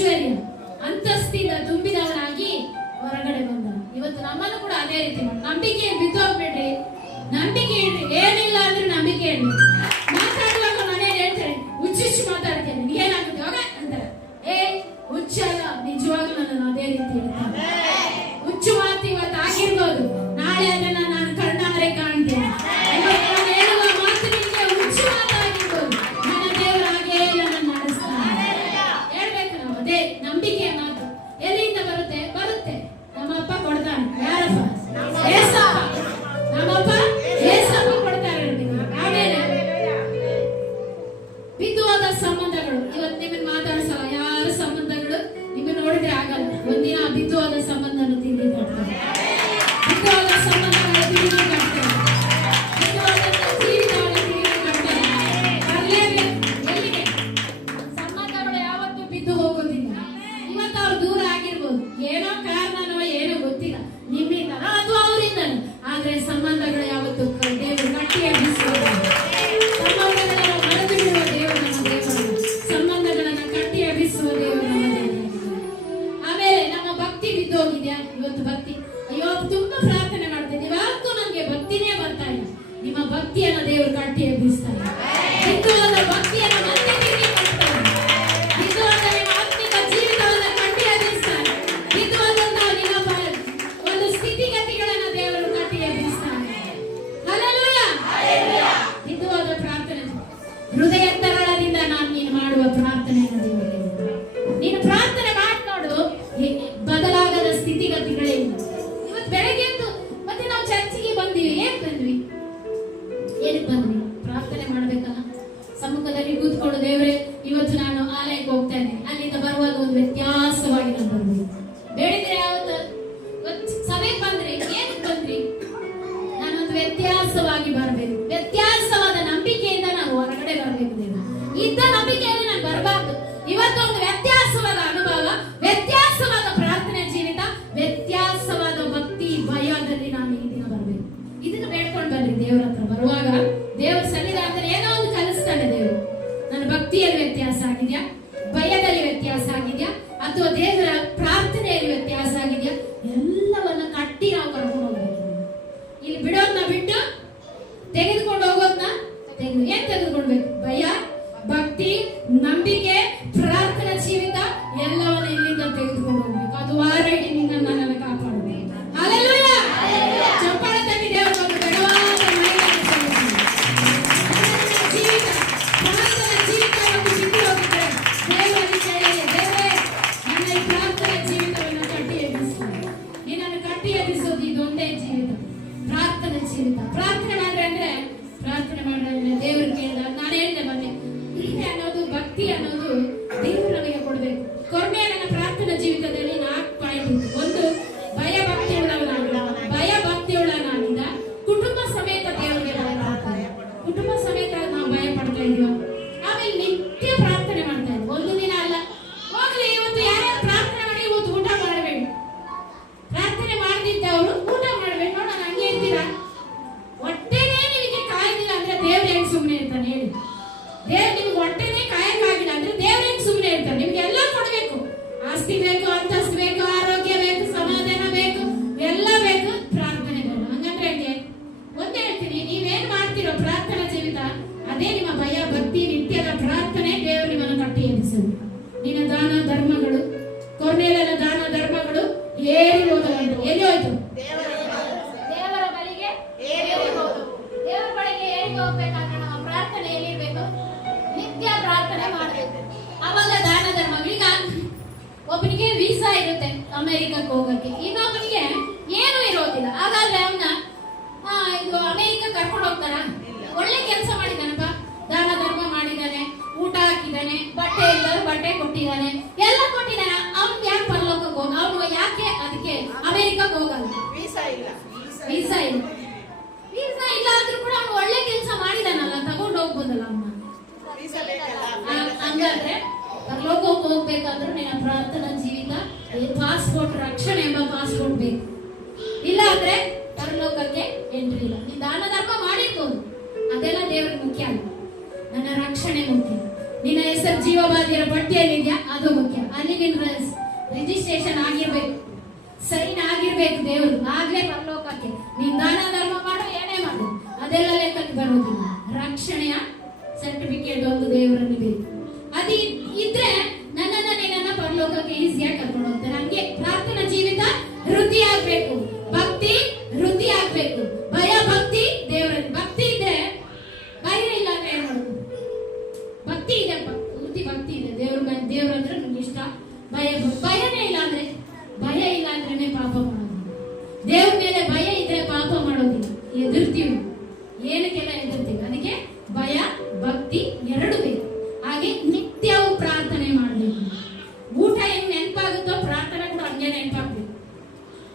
ಐಶ್ವರ್ಯ ಅಂತಸ್ತಿಂದ ತುಂಬಿದವನಾಗಿ ಹೊರಗಡೆ ಬಂದ. ಇವತ್ತು ನಮ್ಮನ್ನು ಕೂಡ ಅದೇ ರೀತಿ ಮಾಡಿ ನಂಬಿಕೆ ಬಿದ್ದೋಗ್ಬೇಡ್ರಿ, ನಂಬಿಕೆ ಇಡ್ರಿ. ಏನಿಲ್ಲ ಅಂದ್ರೆ ನಂಬಿಕೆ ಇಡ್ರಿ. ಮಾತಾಡುವಾಗ ಮನೇಲಿ ಹೇಳ್ತಾರೆ ಹುಚ್ಚು ಮಾತಾಡ್ತೇನೆ, ಏನಾಗುತ್ತೆ ಹೋಗ ಅಂತಾರೆ. ಹುಚ್ಚಲ್ಲ, ನಿಜವಾಗ್ಲೂ ನಾನು ಅದೇ ರೀತಿ ಹೇಳ್ತಾರೆ. ಹುಚ್ಚು ಮಾತು ಇವತ್ತು ಆಗಿರ್ಬೋದು, ನಾಳೆ ಅದನ್ನ ನಾನು ಕಣ್ಣಾರೆ ಕಾಣ್ತೇನೆ. ನಾನು ಹೇಳುವ ಮಾತು ನಿಮಗೆ ಹುಚ್ಚು ಮಾತಾಗಿರ್ಬೋದು, ನನ್ನ ದೇವರು ಹಾಗೆ ನನ್ನ ನಡೆಸ್ತಾನೆ. ಹೇಳ್ಬೇಕು ನಾವು ಅದೇ ನಂಬಿಕೆಯ ಮಾತು. ಎಲ್ಲಿಂದ ಬರುತ್ತೆ? ಬರುತ್ತೆ. ನಮ್ಮಪ್ಪ ಕೊಡ್ತಾನೆ. ಯಾರಪ್ಪ? ಏಸಪ್ಪ. ನಮ್ಮಪ್ಪ ಏಸಪ್ಪ ಕೊಡ್ತಾರೆ. ಆಮೇಲೆ ಬಿದ್ದು ಹೋದ ಸಂಬಂಧಗಳು. ಇವತ್ತು ನಿಮ್ಮನ್ನ ಮಾತಾಡಿಸಲ್ಲ, ಯಾರ ಸಂಬಂಧಗಳು ನಿಮ್ಮನ್ನ ನೋಡಿದ್ರೆ ಆಗಲ್ಲ. ಒಂದಿನ ಬಿದ್ದು ಹೋದ ಸಂಬಂಧನ ತಿಂಡಿ ಕಟ್ತಾರೆ. ಬಿದ್ದು ಹೋದ ಸಂಬಂಧಗಳು ತಿಂಡಿ ಕಟ್ತಾರೆ. ಬಿದ್ದು ಹೋದ ಜೀವಿತವನ್ನು ತಿಂಡಿ ಕಟ್ತಾರೆ. ಬರ್ಲೇಬೇಕು. ಎಲ್ಲಿಗೆ? ಸಂಬಂಧಗಳು ಯಾವತ್ತೂ ಬಿದ್ದು ಹೋಗೋದಿಲ್ಲ. ಇವತ್ತು ಅವ್ರು ದೂರ ಆಗಿರ್ಬೋದು, ಏನೋ ಕಾರಣನೋ ಏನೋ ಗೊತ್ತಿಲ್ಲ, ನಿಮ್ಮಿಂದನೋ ಅಥವಾ ಅವರಿಂದನೋ. ಆದ್ರೆ ಸಂಬಂಧಗಳು ಯಾವತ್ತು ದೇವರು ಕಟ್ಟಿ ಎಬ್ಬಿಸುವುದು. ಸಂಬಂಧಗಳನ್ನು ಮರೆತು ಬಿಡುವ ದೇವರು ನಮ್ಮ ದೇವರು. ಸಂಬಂಧಗಳನ್ನ ಕಟ್ಟಿ ಎಬ್ಬಿಸುವ ದೇವರು ನಮ್ಮ ದೇವರು. ಆಮೇಲೆ ನಮ್ಮ ಭಕ್ತಿ ಬಿದ್ದೋಗಿದ್ಯಾ? ಇವತ್ತು ಭಕ್ತಿ, ಅಯ್ಯೋ ತುಂಬಾ ಪ್ರಾರ್ಥನೆ ಮಾಡ್ತೇನೆ, ಇವತ್ತು ನನಗೆ ಭಕ್ತಿನೇ ಬರ್ತಾ ಇಲ್ಲ. ನಿಮ್ಮ ಭಕ್ತಿಯನ್ನ ದೇವರು ಕಟ್ಟಿ ಎಬ್ಬಿಸ್ತಾರೆ. ಬಿದ್ದೋದ ಭಕ್ತಿಯನ್ನ ಮತ್ತೆ ತಿರುಗಿ ಕಟ್ತಾರೆ. ಬಿದ್ದೋದ ನಿಮ್ಮ ಆತ್ಮಿಕ ಜೀವಿತವನ್ನ ಕಟ್ಟಿ ಎಬ್ಬಿಸ್ತಾರೆ. ಬಿದ್ದೋದಂತಹ ನಿಮ್ಮ ಒಂದು ಸ್ಥಿತಿಗತಿಗಳನ್ನ ದೇವರು ಕಟ್ಟಿ ಎಬ್ಬಿಸ್ತಾರೆ. ಹಲ್ಲೆಲೂಯಾ. ಬಿದ್ದೋದ ಪ್ರಾರ್ಥನೆ ಹೃದಯ ತರಳದಿಂದ ನಾನು ನೀನು ಮಾಡುವ ಪ್ರಾರ್ಥನೆಯನ್ನು ದೇವರಿಗೆ ನೀನು ಪ್ರಾರ್ಥನೆ ಮಾಡಿ ನೋಡು, ಬದಲಾಗದ ಸ್ಥಿತಿಗತಿಗಳೇ ಇಲ್ಲ. ಇವತ್ತು ಬೆಳಗ್ಗೆ ಎದ್ದು ಮತ್ತೆ ನಾವು ಚರ್ಚಿಗೆ ಬಂದಿವಿ. ಏನ್ ಬಂದ್ವಿ? ಏನಕ್ಕೆ ಬಂದ್ವಿ? ಪ್ರಾರ್ಥನೆ ಮಾಡ್ಬೇಕಲ್ಲ. ಸಮ್ಮುಖದಲ್ಲಿ ಕೂತ್ಕೊಂಡು ದೇವರೇ ಇವತ್ತು ನಾನು ಆಲಯಕ್ಕೆ ಹೋಗ್ತಾ ಇದ್ದೀನಿ, ಅಲ್ಲಿಂದ ಬರುವಾಗ ಒಂದು ವ್ಯತ್ಯಾಸವಾಗಿ ನಾನು ಬರ್ಬೇಕು. ಬೇಡಿದ್ರೆ ಯಾವತ್ತು ಸಭೆಗೆ ಬಂದ್ರಿ, ಏನಕ್ಕೆ ಬಂದ್ರಿ? ನಾನೊಂದು ವ್ಯತ್ಯಾಸವಾಗಿ ಬರಬೇಕು. ವ್ಯತ್ಯಾಸವಾದ ನಂಬಿಕೆಯಿಂದ ನಾನು ಹೊರಗಡೆ ಬರಬೇಕು. ದೇವರು ಇದ್ದ ನಂಬಿಕೆಯಲ್ಲಿ ನಾನು ಬರಬಾರ್ದು. ಇವತ್ತೊಂದು ವ್ಯತ್ಯಾಸವಾದ ಅನುಭವ, ವ್ಯತ್ಯಾಸವಾದ ಪ್ರಾರ್ಥನೆ ಜೀವಿತ, ವ್ಯತ್ಯಾಸವಾದ ಭಕ್ತಿ ಭಯದಲ್ಲಿ ನಾನು ಈ ದಿನ ಬರಬೇಕು. ಇದನ್ನ ಬೇಡ್ಕೊಂಡು ಬರ್ರಿ ದೇವರ ಹತ್ರ. ಬರುವಾಗ ದೇವರ ಸನ್ನಿಧಾನದಲ್ಲಿ ಏನೋ ಒಂದು ಕಲಿಸ್ತಾನೆ ದೇವರು. ನನ್ನ ಭಕ್ತಿಯಲ್ಲಿ ವ್ಯತ್ಯಾಸ ಆಗಿದ್ಯಾ, ಭಯದಲ್ಲಿ ವ್ಯತ್ಯಾಸ ಆಗಿದ್ಯಾ, ಅಥವಾ ದೇವರ ಪ್ರಾರ್ಥನೆಯಲ್ಲಿ ವ್ಯತ್ಯಾಸ ಆಗಿದ್ಯಾ? ಎಲ್ಲವನ್ನ ಕಟ್ಟಿ ನಾವು ಕರ್ಕೊಂಡು ಹೋಗ್ಬೇಕು. ಇಲ್ಲಿ ಬಿಡೋದನ್ನ ಬಿಟ್ಟು ತೆಗೆದುಕೊಂಡು ಹೋಗೋದನ್ನ ಏನ್ ತೆಗೆದುಕೊಳ್ಬೇಕು? ಭಯ, ಭಕ್ತಿ, ನಂಬಿಕೆ, ಪ್ರಾರ್ಥನಾ ಜೀವಿತ ಎಲ್ಲವನ್ನ ಇಲ್ಲಿಂದ ತೆಗೆದುಕೊಂಡು ಹೋಗ್ಬೇಕು. ಅದು ವಾರಡಿ ನಿನ್ನನ್ನು ನನ್ನ ಕಾಪಾಡಬೇಕು. ಹಲ್ಲೆಲೂಯಾ. ಚಪ್ಪಾಳೆ ತಟ್ಟಿ ದೇವರಿಗೆ ಒಂದು ಬೆಳವಾದ ಮಹಿಳೆಯನ್ನು ಸಲ್ಲಿಸಿ. ಜೀವಿತ, ಪ್ರಾರ್ಥನಾ ಜೀವಿತ ಒಂದು ಬಿಟ್ಟು ಹೋಗಿದ್ರೆ ದೇವರಿಗೆ ಕೇಳಿ, ದೇವರೇ ನನ್ನ ಈ ಪ್ರಾರ್ಥನಾ ಜೀವಿತವನ್ನು ಕಟ್ಟಿ ಎಬ್ಬಿಸ್ತಾರೆ. ನಿನ್ನನ್ನು ಕಟ್ಟಿ ಎಬ್ಬಿಸೋದು ಇದೊಂದೇ ಜೀವಿತ, ಪ್ರಾರ್ಥನಾ ಜೀವಿತ. ಪ್ರಾರ್ಥನೆ ಮಾಡ್ರೆ ಅಂದ್ರೆ ದೇವರು ಕೇಳಿದ. ನಾನು ಹೇಳಿದೆ ಮೊನ್ನೆ, ಅನ್ನೋದು ಭಕ್ತಿ ಅನ್ನೋದು ದೇವರು ನಮಗೆ ಕೊಡಬೇಕು. ಕೊರ್ಮೆ ನನ್ನ ಪ್ರಾರ್ಥನಾ ಜೀವಿತದಲ್ಲಿ 4 ಪಾಯಿಂಟ್. ಒಂದು, ಭಯ ಭಕ್ತಿ ಉಳ್ಳವನಾಗಿದ್ದ ಕುಟುಂಬ ಸಮೇತ ದೇವರಿಗೆ ಭಯ ಮಾಡ್ತಾರೆ. ಕುಟುಂಬ ಸಮೇತ ನಾವು ಭಯ ಪಡ್ತಾ ಇದೀವ. ಆಮೇಲೆ ನಿತ್ಯ ಪ್ರಾರ್ಥನೆ ಮಾಡ್ತಾ ಇದ್ವಿ. ಒಂದು ದಿನ ಅಲ್ಲ, ಹೋಗ್ಲಿ ಇವತ್ತು ಯಾರ್ಯಾರು ಪ್ರಾರ್ಥನೆ ಮಾಡಿ ಇವತ್ತು ಊಟ ಮಾಡಬೇಡಿ. ಪ್ರಾರ್ಥನೆ ಮಾಡದಿದ್ದವರು ಊಟ ಮಾಡ್ಬೇಕು. ನೋಡೋಣ, ಹಂಗೆ ಇರ್ತೀರಾ? ಹೊಟ್ಟೆನೇ ನಿಮಗೆ ಕಾಯ್ದಿಲ್ಲ ಅಂದ್ರೆ ದೇವ್ರ ಹೆಂಗ್ ಸುಮ್ಮನೆ ಇರ್ತಾನೆ ಹೇಳಿ? ದೇವ್ರು ನಿಮ್ಗೆ ಹೊಟ್ಟೆನೇ ಕಾಯಕ್ಕಾಗಿಲ್ಲ ಅಂದ್ರೆ ದೇವ್ರ ಹೆಂಗ್ ಸುಮ್ಮನೆ ಇರ್ತಾನೆ? ನಿಮ್ಗೆ ಎಲ್ಲ ಕೊಡ್ಬೇಕು. ಆಸ್ತಿ ಬೇಕು, ಅಂತಸ್ತು ಬೇಕು, ಆರೋಗ್ಯ ಬೇಕು, ಸಮಾಧಾನ ಬೇಕು, ಎಲ್ಲ ಬೇಕು, ಪ್ರಾರ್ಥನೆ ಬೇಕು. ಹಂಗಂದ್ರೆ ಹೆಂಗೆ? ಒಂದೇ ಹೇಳ್ತೀನಿ, ನೀವೇನ್ ಮಾಡ್ತೀರೋ ಪ್ರಾರ್ಥನಾ ಜೀವಿತ, ಅದೇ ನಿಮ್ಮ ಭಯ ಭಕ್ತಿ ನಿತ್ಯದ ಪ್ರಾರ್ಥನೆ ದೇವರು ನಿಮ್ಮನ್ನು ಕಟ್ಟಿ ಎಬ್ಬಿಸೋದು. ನಿನ್ನ ದಾನ ಧರ್ಮಗಳು, ಕೊರ್ನೇಲನ ದಾನ ಧರ್ಮಗಳು ಏರಿ ಹೋದವಂತೆ. ಎಲ್ಲಿ ಹೋಯ್ತು? ದೇವರ ಬಳಿಗೆ ಏರಿ ಹೋದು. ದೇವರ ಬಳಿಗೆ ಏರಿ ಹೋಗ್ಬೇಕಾದ್ರೆ ನಮ್ಮ ಪ್ರಾರ್ಥನೆ ಎಲ್ಲಿರ್ಬೇಕು? ನಿತ್ಯ ಪ್ರಾರ್ಥನೆ ಮಾಡಬೇಕು. ಅವಾಗ ದಾನ ಧರ್ಮಗಳು. ಈಗ ಒಬ್ಬನಿಗೆ ವೀಸಾ ಇರುತ್ತೆ ಅಮೆರಿಕಕ್ಕೆ ಹೋಗಕ್ಕೆ, ಇನ್ನೊಬ್ಬನಿಗೆ ಏನೂ ಇರೋದಿಲ್ಲ. ಹಾಗಾದ್ರೆ ಅವನ್ನ ಇದು ಅಮೆರಿಕ ಕರ್ಕೊಂಡು ಹೋಗ್ತಾರ? ಒಳ್ಳೆ ಕೆಲಸ ಮಾಡಿದಾನಪ್ಪ, ದಾನ ಧರ್ಮ ಮಾಡಿದಾನೆ, ಊಟ ಹಾಕಿದಾನೆ, ಬಟ್ಟೆ ಇಲ್ಲದವ್ರು ಬಟ್ಟೆ ಕೊಟ್ಟಿದ್ದಾನೆ, ಎಲ್ಲ ಕೊಟ್ಟಿದ್ದಾನೆ. ಅವ್ನ್ ಯಾಕೆ ಪರಲೋಕಕ್ಕೆ ಹೋಗ? ಅವನು ಯಾಕೆ ಅದಕ್ಕೆ ಅಮೆರಿಕಕ್ಕೆ ಹೋಗಲ್ಲ? ವೀಸಾ ಇಲ್ಲ. ವೀಸಾ ಇಲ್ಲ ಆದ್ರೂ ಕೂಡ ಅವ್ನು ಒಳ್ಳೆ ಕೆಲಸ ಮಾಡಿದಾನಲ್ಲ, ತಗೊಂಡು ಹೋಗ್ಬೋದಲ್ಲ ಅವನ್ನ. ಹಂಗಾದ್ರೆ ಪರಲೋಕಕ್ಕೆ ಹೋಗ್ಬೇಕಾದ್ರೂ ನಿನ್ನ ಪ್ರಾರ್ಥನಾ ಜೀವಿತ, ಪಾಸ್ಪೋರ್ಟ್, ರಕ್ಷಣೆ ಎಂಬ ಪಾಸ್ಪೋರ್ಟ್ ಬೇಕು. ಇಲ್ಲ ಅಂದ್ರೆ ಪರಲೋಕಕ್ಕೆ ಎಂಟ್ರಿ ಇಲ್ಲ. ನೀನ್ ದಾನ ಧರ್ಮ ಮಾಡಿರ್ಬೋದು, ಅದೆಲ್ಲ ದೇವರಿಗೆ ಮುಖ್ಯ ಅಲ್ಲ. ನನ್ನ ರಕ್ಷಣೆ ಮುಖ್ಯ. ನಿನ್ನ ಹೆಸರು ಜೀವಬಾಧಿಯರ ಪಟ್ಟಿಯಲ್ಲಿದ್ಯಾ ಅದು ಮುಖ್ಯ. ಅಲ್ಲಿ ನಿನ್ನ ರಿಜಿಸ್ಟ್ರೇಷನ್ ಆಗಿರ್ಬೇಕು, ಸೈನ್ ಆಗಿರ್ಬೇಕು ದೇವರು, ಆಗ್ಲೇ ಪರಲೋಕಕ್ಕೆ. ನೀನ್ ದಾನ ಧರ್ಮ ಮಾಡು, ಏನೇ ಮಾಡು, ಅದೆಲ್ಲ ಲೆಕ್ಕಕ್ಕೆ ಬರುವುದಿಲ್ಲ. ರಕ್ಷಣೆಯ ಸರ್ಟಿಫಿಕೇಟ್ ಒಂದು ದೇವರಲ್ಲಿ ಬೇಕು. ಅದು ಇದ್ರೆ ನಿನ್ನನ್ನ ಪರಲೋಕಕ್ಕೆ ಈಸಿಯಾಗಿ ಕರ್ಕೊಂಡು ಹೋಗ್ತಾರೆ. ಹಂಗೆ ಪ್ರಾರ್ಥನಾ ಜೀವಿತ ವೃದ್ಧಿ ಆಗ್ಬೇಕು, ಭಕ್ತಿ ವೃದ್ಧಿ ಆಗ್ಬೇಕು, ಭಯ ಭಕ್ತಿ ದೇವರಲ್ಲಿ. ಭಕ್ತಿ ಇದ್ರೆ ಭಯ ಇಲ್ಲ ಅಂದ್ರೆ ಏನ್ ಮಾಡೋದು? ಭಕ್ತಿ ಇದೆ, ಪೂರ್ತಿ ಭಕ್ತಿ ಇದೆ, ದೇವ್ರಂದ್ರೆ ನಮ್ಗೆ ಇಷ್ಟ. ಭಯನೇ ಇಲ್ಲ ಅಂದ್ರೆ, ಭಯ ಇಲ್ಲ ಅಂದ್ರೇನೆ ಪಾಪ ಮಾಡೋದು. ದೇವ್ರ ಮೇಲೆ ಭಯ ಇದ್ರೆ ಪಾಪ ಮಾಡೋದಿಲ್ಲ, ಎದುರ್ತೀವಿ, ಏನಕ್ಕೆಲ್ಲ ಎದುರ್ತೀವಿ. ಅದಕ್ಕೆ ಭಯ ಭಕ್ತಿ ಎರಡು ಬೇಕು. ಹಾಗೆ ನಿತ್ಯವೂ ಪ್ರಾರ್ಥನೆ ಮಾಡಬೇಕು. ಊಟ ಹೆಂಗ್ ನೆನಪಾಗುತ್ತೋ ಪ್ರಾರ್ಥನೆ ಕೂಡ ಹಂಗೆ ನೆನಪಾಗ್ಬೇಕು.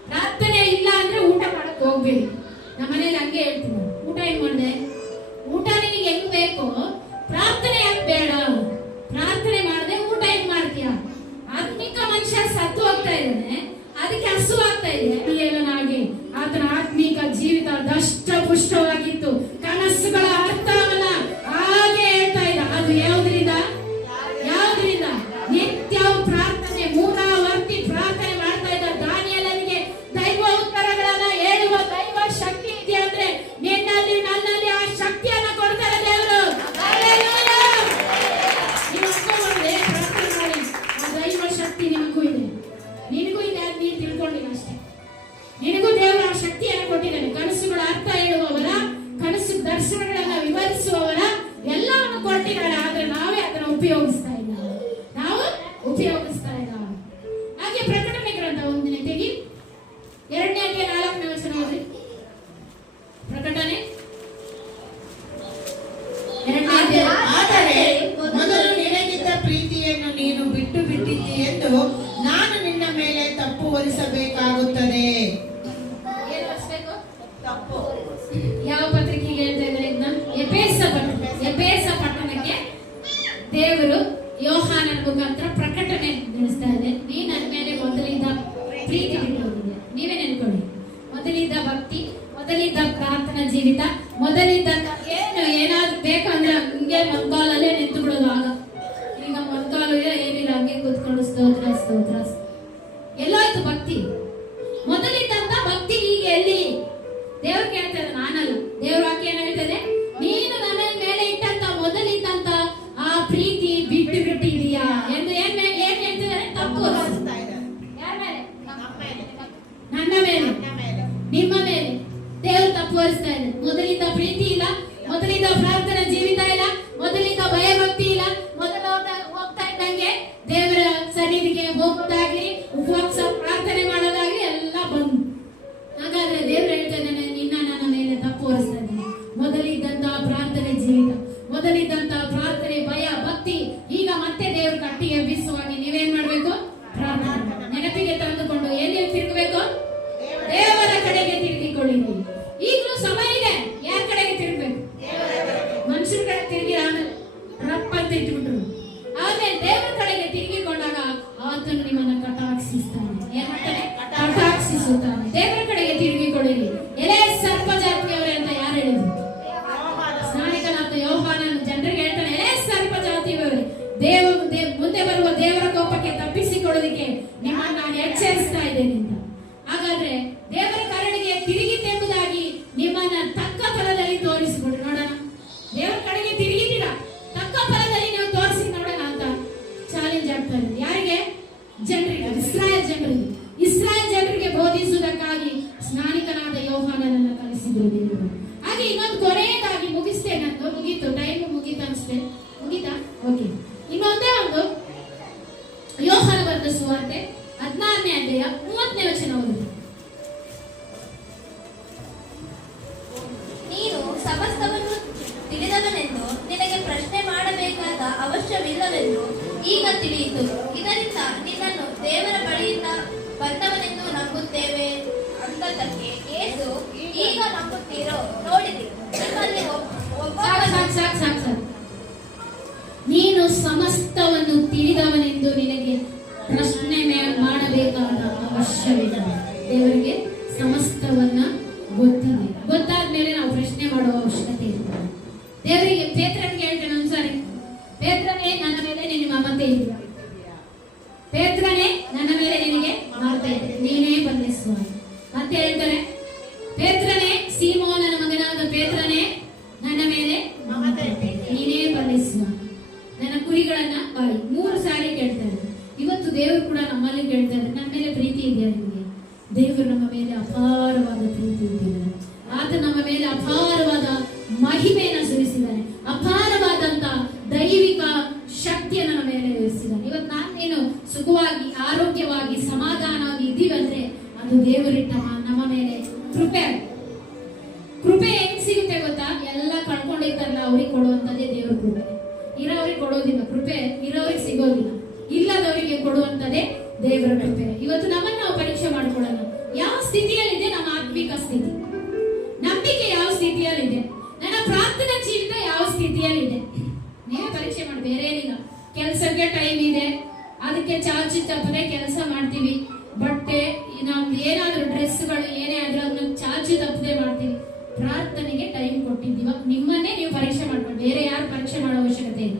ಪ್ರಾರ್ಥನೆ ಇಲ್ಲ ಅಂದ್ರೆ ಊಟ ಮಾಡಕ್ ಹೋಗ್ಬೇಕು. ನಮ್ಮ ಮನೇಲಿ ಹಂಗೆ ಹೇಳ್ತೀನಿ, ಊಟ ಹೆಂಗ್ ಮಾಡಿದೆ, ಊಟ ನಿನಗೆ ಹೆಂಗ್ ಬೇಕು, ಪ್ರಾರ್ಥನೆ ಯಾಕೆ ಬೇಡ? ಪ್ರಾರ್ಥನೆ ಮಾಡದೆ ಊಟ ಹೆಂಗ್ ಮಾಡ್ತೀಯ? ಆತ್ಮಿಕ ಮನುಷ್ಯ ಸತ್ತು ಹೋಗ್ತಾ ಇದ್ದಾನೆ, ಅದಕ್ಕೆ ಹಸು ಆಗ್ತಾ ಇದೆ. ಹಾಗೆ ಆತನ ಆತ್ಮಿಕ ಜೀವಿತ ದಷ್ಟ ಪುಷ್ಟವಾಗಿತ್ತು. ಕನಸುಗಳ ಅರ್ಥವನ್ನ ಹಾಗೆ ಹೇಳ್ತಾ ಇದ್ದ. ಅದು ಯಾವುದರಿಂದ? ನಿತ್ಯವೂ ಪ್ರಾರ್ಥನೆ, ಮೂರಾವರ್ತಿ ಪ್ರಾರ್ಥನೆ ಮಾಡ್ತಾ ಇದ್ದ. ದಾನಿಯೇಲನಿಗೆ ದೈವ ಉತ್ತರಗಳನ್ನ ಹೇಳುವ ದೈವ ಶಕ್ತಿ ಇದೆ ಅಂದ್ರೆ ನಿನ್ನಲ್ಲಿ ನನ್ನಲ್ಲಿ ಆ ಶಕ್ತಿಯನ್ನ ಕೊಡ್ತಾರೆ ದೇವರು. ನೀವು ಅನ್ಕೊಂಡ್ರೆ ಪ್ರಾರ್ಥನೆ ಮಾಡಿ, ಆ ದೈವ ಶಕ್ತಿ ನಿಮಗೂ ಇದೆ, ನಿನಗೂ ಇದೆ. ಅದು ನೀನು ತಿಳ್ಕೊಂಡಿಲ್ಲ ಅಷ್ಟೇ. ನಿನಗೂ ದೇವರು ಆ ಶಕ್ತಿಯನ್ನು ಕೊಟ್ಟಿದ್ದಾನೆ. ಕನಸುಗಳ ಅರ್ಥ ಹೇಳುವವರ, ಕನಸು ದರ್ಶನಗಳನ್ನ ವಿವರಿಸುವವರ ಎಲ್ಲವನ್ನು ಕೊಟ್ಟಿದ್ದಾರೆ. ಆದ್ರೆ ನಾವೇ ಅದನ್ನು ಉಪಯೋಗಿಸ್ತಾ ಇಲ್ಲ. ಹಾಗೆ ಪ್ರಕಟಣೆ ಗ್ರಂಥ 1ನೇ ತೆಗಿ, 2ನೇ ಅಧ್ಯಾಯ 4ನೇ ವಚನ ಓದಿ. ಪ್ರಕಟಣೆ 2ನೇ ಅಧ್ಯಾಯ. ಆದರೆ ಮೊದಲು ನಿನಗಿದ್ದ ಪ್ರೀತಿಯನ್ನು ನೀನು ಬಿಟ್ಟು ಬಿಟ್ಟಿದ್ದಿ ಎಂದು ನಾನು ನಿನ್ನ ಮೇಲೆ ತಪ್ಪು ಹೊರಿಸಬೇಕಾಗುತ್ತದೆ. ಏನು ಹೊರಿಸಬೇಕು? ತಪ್ಪು. ಯಾವ ಪತ್ರಿಕೆಗೆ ಹೇಳ್ತಾ ಇದ್ದಾರೆ ಇದನ್ನ? ಎಫೆಸ ಪಟ್ಟಣಕ್ಕೆ ದೇವರು ಯೋಹಾನನ ಮುಖಾಂತರ ಪ್ರಕಟಣೆ ನಡೆಸ್ತಾ ಇದೆ. ನೀ ನನ್ನ ಮೇಲೆ ಮೊದಲಿದ್ದ ಪ್ರೀತಿ ಬಿಟ್ಟು ಹೋಗಿದೆ. ನೀವೇ ನೆನ್ಕೊಳ್ಳಿ, ಮೊದಲಿದ್ದ ಭಕ್ತಿ, ಮೊದಲಿದ್ದ ಪ್ರಾರ್ಥನಾ ಜೀವಿತ, ಮೊದಲಿದ್ದ ಏನಾದ್ರು ಬೇಕಂದ್ರೆ ಹಂಗೆ ಮೊದಲಲ್ಲೇ ನಿಂತು ಬಿಡೋದು. ಆಗ ಈಗ ಮೊದಲು ಏನಿಲ್ಲ, ಹಂಗೆ ಕೂತ್ಕೊಂಡು ಸ್ತೋತ್ರ ಸ್ತೋತ್ರ ಎಲ್ಲೋಯ್ತು ಭಕ್ತಿ? ಮೊದಲಿದ್ದಂತ ಭಕ್ತಿ ಈಗ ಎಲ್ಲಿ? ದೇವ್ರು ಕೇಳ್ತಾರೆ, ನಾನಲ್ಲ. ದೇವ್ರ ವಾಕ್ಯ ಏನ್ ಹೇಳ್ತದೆ? ನೀನು ನನ್ನ ಮೇಲೆ ಇಟ್ಟಂತ ಮೊದಲಿದ್ದಂತ ಆ ಪ್ರೀತಿ ಬಿಟ್ಟು ಬಿಟ್ಟಿದೀಯಾ ಎಂದು ಏನ್ ಹೇಳ್ತಿದ್ದಾರೆ? ತಪ್ಪು. ಯಾರ ಮೇಲೆ? ನನ್ನ ಮೇಲೆ, ನಿಮ್ಮ ಮೇಲೆ ದೇವರು ತಪ್ಪು ಹೊರಿಸ್ತಾ ಇದೆ. ಮೊದಲಿದ್ದ ಪ್ರೀತಿ ಇಲ್ಲ, ಮೊದಲಿದ್ದ ಪ್ರಾರ್ಥನಾ ಜೀವಿತ ಇಲ್ಲ, ಮೊದಲಿದ್ದ ಭಯ ಭಕ್ತಿ ಇಲ್ಲ. ಮೊದಲು ಹೋಗ್ತಾ ಇದ್ದಂಗೆ ದೇವರ ಸನ್ನಿಧಿಗೆ ಹೋಗ್ತಾಗ್ಲಿ, ಉಪವಾಸ ಪ್ರಾರ್ಥನೆ ಮಾಡೋದಾಗ್ಲಿ ಎಲ್ಲ ಬಂದು. ಹಾಗಾದ್ರೆ ದೇವ್ರು ಹೇಳ್ತಾ ಇದ್ದಾನೆ, ನಿನ್ನ ನನ್ನ ಮೇಲೆ ತಪ್ಪು ಹೊರಿಸ್ತಾ ಇದ್ದಾನೆ. ಮೊದಲಿದ್ದಂತ ಪ್ರಾರ್ಥನೆ ಜೀವಿತ, ಮೊದಲಿದ್ದಂತ ಪ್ರಾರ್ಥನೆ ಭಯ ಭಕ್ತಿ ಈಗ ಮತ್ತೆ ದೇವರು ಕಟ್ಟಿ ಎಬ್ಬಿಸುವಾಗ ನೀವೇನ್ ಮಾಡ್ಬೇಕು? ಪ್ರಾರ್ಥನೆ ನೆನಪಿಗೆ ತಂದುಕೊಂಡು ಎಲ್ಲಿ ತಿರುಗಬೇಕು? ದೇವರ ಕಡೆಗೆ ತಿರುಗಿಕೊಳ್ಳಿರಿ. ಈಗಲೂ ಸಮಯ ಇದೆ. ಯಾರ ಕಡೆಗೆ ತಿರುಗಬೇಕು? ಮನುಷ್ಯರ ಕಡೆ ತಿರುಗಿ ಆಮೇಲೆ ರಪ್ಪ ಅಂತ ಇಟ್ಬಿಟ್ರು. ಆಮೇಲೆ ದೇವರ ಕಡೆಗೆ ತಿರುಗಿಕೊಂಡಾಗ ಆತನು ನಿಮ್ಮನ್ನ ಕಟಾಕ್ಷಿಸ್ತಾನೆ. ಏನ್ ಮಾಡ್ತಾನೆ? ಕಟಾಕ್ಷಿಸುತ್ತಾನೆ. ದೇವರ ಕಡೆಗೆ ತಿರುಗಿಕೊಳ್ಳಿರಿ. ಎಲೆ ಸರ್ಪ ಜಾತಿಯವರೇ ಅಂತ ಯಾರು ಹೇಳಿದ್ರು? ಸ್ನಾನಿಕನಾದ ಯೋಹಾನನು ಜನರಿಗೆ ಹೇಳ್ತಾನೆ, ಎಲೆ ಸರ್ಪ ಜಾತಿಯವರೇ, ಮುಂದೆ ಬರುವ ದೇವರ ಕೋಪಕ್ಕೆ ತಪ್ಪಿಸಿಕೊಳ್ಳೋದಕ್ಕೆ ನಿಮ್ಮನ್ನು ನಾನು ಎಚ್ಚರಿಸ್ತಾ ಇದ್ದೇನೆ ಅಂತ. ಹಾಗಾದ್ರೆ ದೇವರ ಕರಡಿಗೆ ತಿರುಗಿತೆಂಬುದಾಗಿ ನಿಮ್ಮನ್ನ ತಕ್ಕ ಫಲದಲ್ಲಿ ತೋರಿಸಿಕೊಡಿ ನೋಡೋಣ. ದೇವರ ಕಡೆಗೆ ತಿರುಗಿದ್ದೀರಾ, ತಕ್ಕ ಫಲದಲ್ಲಿ ನೀವು ತೋರಿಸಿ ನೋಡೋಣ ಅಂತ ಚಾಲೆಂಜ್ ಆಗ್ತಾ ಇದೆ. ಯಾರಿಗೆ? ಜನರಿಗೆ, ಇಸ್ರಾಯೇಲ್ ಜನರಿಗೆ ಬೋಧಿಸುವುದಕ್ಕಾಗಿ ಸ್ನಾನಿಕನಾದ ಯೋಹಾನನನ್ನ ಕಲಿಸಿದ್ರು ದೇವರು. ಹಾಗೆ ಇನ್ನೊಂದು ಕೊನೆಯದಾಗಿ ಮುಗಿಸ್ತೇನೆ. ನಂದು ಮುಗೀತು, ಟೈಮ್ ಮುಗೀತು ಅನ್ಸುತ್ತೆ. ಮುಗೀತಾ? ಓಕೆ. ಇನ್ನೊಂದೇ ಒಂದು ಯೋಹಾನ ಬರೆದ ಸುವಾರ್ತೆ 16ನೇ ಅಧ್ಯಾಯ 30ನೇ ವಚನ ಓದಿ. ನೀನು ಸಮಸ್ತವನ್ನು ತಿಳಿದವನೆಂದು ನಿನಗೆ ಪ್ರಶ್ನೆ ಮಾಡಬೇಕಾದ ಅವಶ್ಯವಿಲ್ಲವೆಂದು ಈಗ ತಿಳಿಯಿತು. ಇದರಿಂದ ನಿನ್ನನ್ನು ದೇವರ ಬಳಿಯಿಂದ ಬಂದವನೆಂದು ನಂಬುತ್ತೇವೆ ಅಂತದಕ್ಕೆ ಯೇಸು, ಈಗ ನಂಬುತ್ತೀರೋ? ನೋಡಿರಿ, ನಿಮ್ಮಲ್ಲಿ ಸಾಕು. ನೀನು ಸಮಸ್ತವನ್ನು ತಿಳಿದವನೆಂದು ನಿನಗೆ ಪ್ರಶ್ನೆ ಮಾಡಬೇಕಾದ ಅವಶ್ಯವಿಲ್ಲ. ದೇವರಿಗೆ ಸಮಸ್ತವನ್ನ ಗೊತ್ತಿದೆ. ಗೊತ್ತಾದ್ಮೇಲೆ ನಾವು ಪ್ರಶ್ನೆ ಮಾಡುವ ಅವಶ್ಯಕತೆ ಇಲ್ಲ. ದೇವರಿಗೆ ಪೇತ್ರನಿಗೆ ಹೇಳ್ತೇನೆ ಒಂದ್ಸಾರಿ, ಪೇತ್ರನೇ ನನ್ನ ಮೇಲೆ ನಿನಗೆ ಮಮತೆ ಇದೆಯಾ? ಪೇತ್ರನೇ, ನನ್ನ ಮೇಲೆ ನಿನಗೆ ಮಮತೆ ಇದೆ, ನೀನೇ ಬಂಧಿಸುವ. ಮತ್ತೆ ಹೇಳ್ತಾರೆ, ಪೇತ್ರನೇ, ಸೀಮೋನನ ಮಗನಾದ ಪೇತ್ರನೇ, ನನ್ನ ಮೇಲೆ ಮಮತೆ ಇದೆ, ನೀನೇ ಬಂಧಿಸುವ. ನನ್ನ ಕುರಿಗಳನ್ನ ಬಾಯಿ. 3 ಸಾರಿ ಕೇಳ್ತಾರೆ. ಇವತ್ತು ದೇವರು ಕೂಡ ನಮ್ಮಲ್ಲಿ ಕೇಳ್ತಾರೆ, ನನ್ನ ಮೇಲೆ ಪ್ರೀತಿ ಇದೆಯಾ ನಿಮಗೆ? ದೇವರು ನಮ್ಮ ಮೇಲೆ ಅಪಾರವಾದ ಪ್ರೀತಿ ಇಟ್ಟಿದ್ದಾರೆ. ಆತ ನಮ್ಮ ಮೇಲೆ ಅಪಾರವಾದ ಮಹಿಮೆಯನ್ನು ಸುರಿಸಿದ್ದಾನೆ, ಅಪಾರವಾದಂತ ದೈವಿಕ ಶಕ್ತಿಯನ್ನು ನಮ್ಮ ಮೇಲೆ ಇರಿಸಿದ್ದಾನೆ. ಇವತ್ತು ನಾನೇನು ಸುಖವಾಗಿ, ಆರೋಗ್ಯವಾಗಿ, ಸಮಾಧಾನವಾಗಿ ಇದ್ದೀವಂದ್ರೆ ಅದು ದೇವರಿಟ್ಟ ನಮ್ಮ ಮೇಲೆ ಕೃಪೆ. ಕೃಪೆ ಹೆಂಗ್ ಸಿಗುತ್ತೆ ಗೊತ್ತಾ? ಎಲ್ಲ ಕಳ್ಕೊಂಡಿರ್ತಾರಲ್ಲ ಅವ್ರಿಗೆ ಕೊಡುವಂತದ್ದೇ ದೇವ್ರ ಕೃಪೆ. ಇರೋವ್ರಿಗೆ ಕೊಡೋದಿಲ್ಲ ಕೃಪೆ, ಇರೋವ್ರಿಗೆ ಸಿಗೋದಿಲ್ಲ, ಇಲ್ಲದವರಿಗೆ ಕೊಡುವಂತದ್ದೇ ದೇವರ ಕೃಪೆ. ಇವತ್ತು ನಮ್ಮನ್ನು ನಾವು ಪರೀಕ್ಷೆ ಮಾಡ್ಕೊಳ್ಳೋಣ. ಯಾವ ಸ್ಥಿತಿಯಲ್ಲಿದೆ ನಮ್ಮ ಆತ್ಮಿಕ ಸ್ಥಿತಿ? ನಂಬಿಕೆ ಯಾವ ಸ್ಥಿತಿಯಲ್ಲಿದೆ? ನನ್ನ ಪ್ರಾರ್ಥನಾ ಜೀವಿತ ಯಾವ ಸ್ಥಿತಿಯಲ್ಲಿದೆ? ನೀವೇ ಪರೀಕ್ಷೆ ಮಾಡಿ, ಬೇರೆ ಏನಿಲ್ಲ. ಕೆಲಸಕ್ಕೆ ಟೈಮ್ ಇದೆ, ಅದಕ್ಕೆ ಚಾಚು ತಪ್ಪದೆ ಕೆಲಸ ಮಾಡ್ತೀವಿ. ಬಟ್ಟೆ, ನಮ್ದು ಏನಾದ್ರೂ ಡ್ರೆಸ್ಗಳು ಏನೇ ಆದ್ರೂ ಅದನ್ನ ಚಾಚು ತಪ್ಪದೆ ಮಾಡ್ತೀವಿ. ಪ್ರಾರ್ಥನೆಗೆ ಟೈಮ್ ಕೊಟ್ಟಿದ್ದೀವ? ನಿಮ್ಮನ್ನೇ ನೀವು ಪರೀಕ್ಷೆ ಮಾಡ್ಕೊಳ್ಳಿ, ಬೇರೆ ಯಾರು ಪರೀಕ್ಷೆ ಮಾಡೋ ಅವಶ್ಯಕತೆ ಇಲ್ಲ.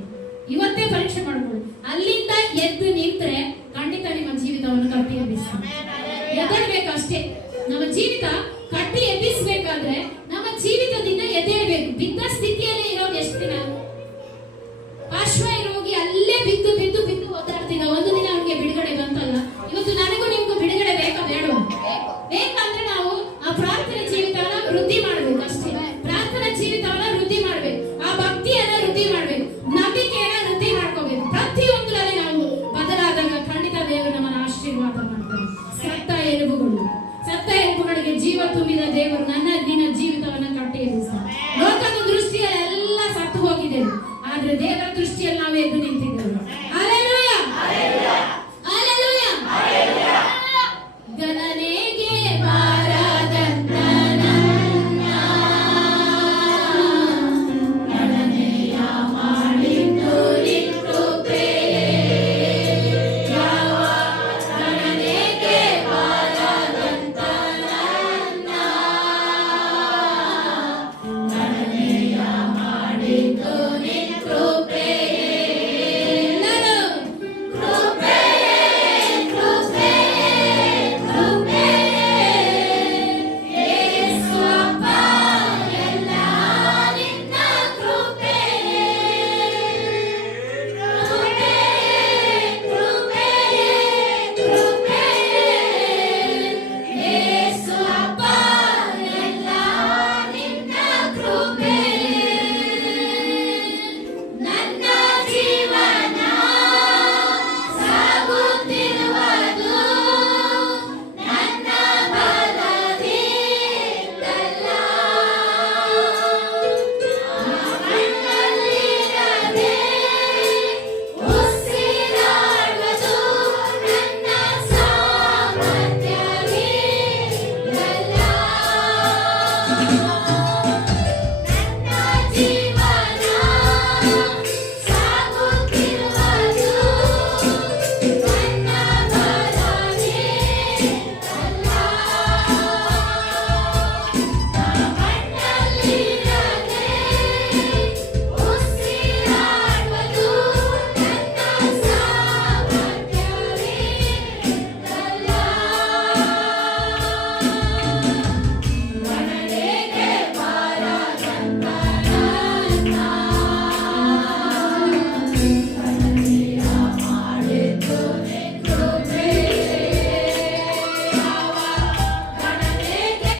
ಇವತ್ತೇ ಪರೀಕ್ಷೆ ಮಾಡ್ಕೊಳ್ಳಿ. ಅಲ್ಲಿಂದ ಎದ್ದು ನಿಂತ್ರೆ ಖಂಡಿತ ನಿಮ್ಮ ಜೀವಿತವನ್ನು ಕಟ್ಟಿ ಎದ್ದೇಳ್ಬೇಕಷ್ಟೇ. ನಮ್ಮ ಜೀವಿತ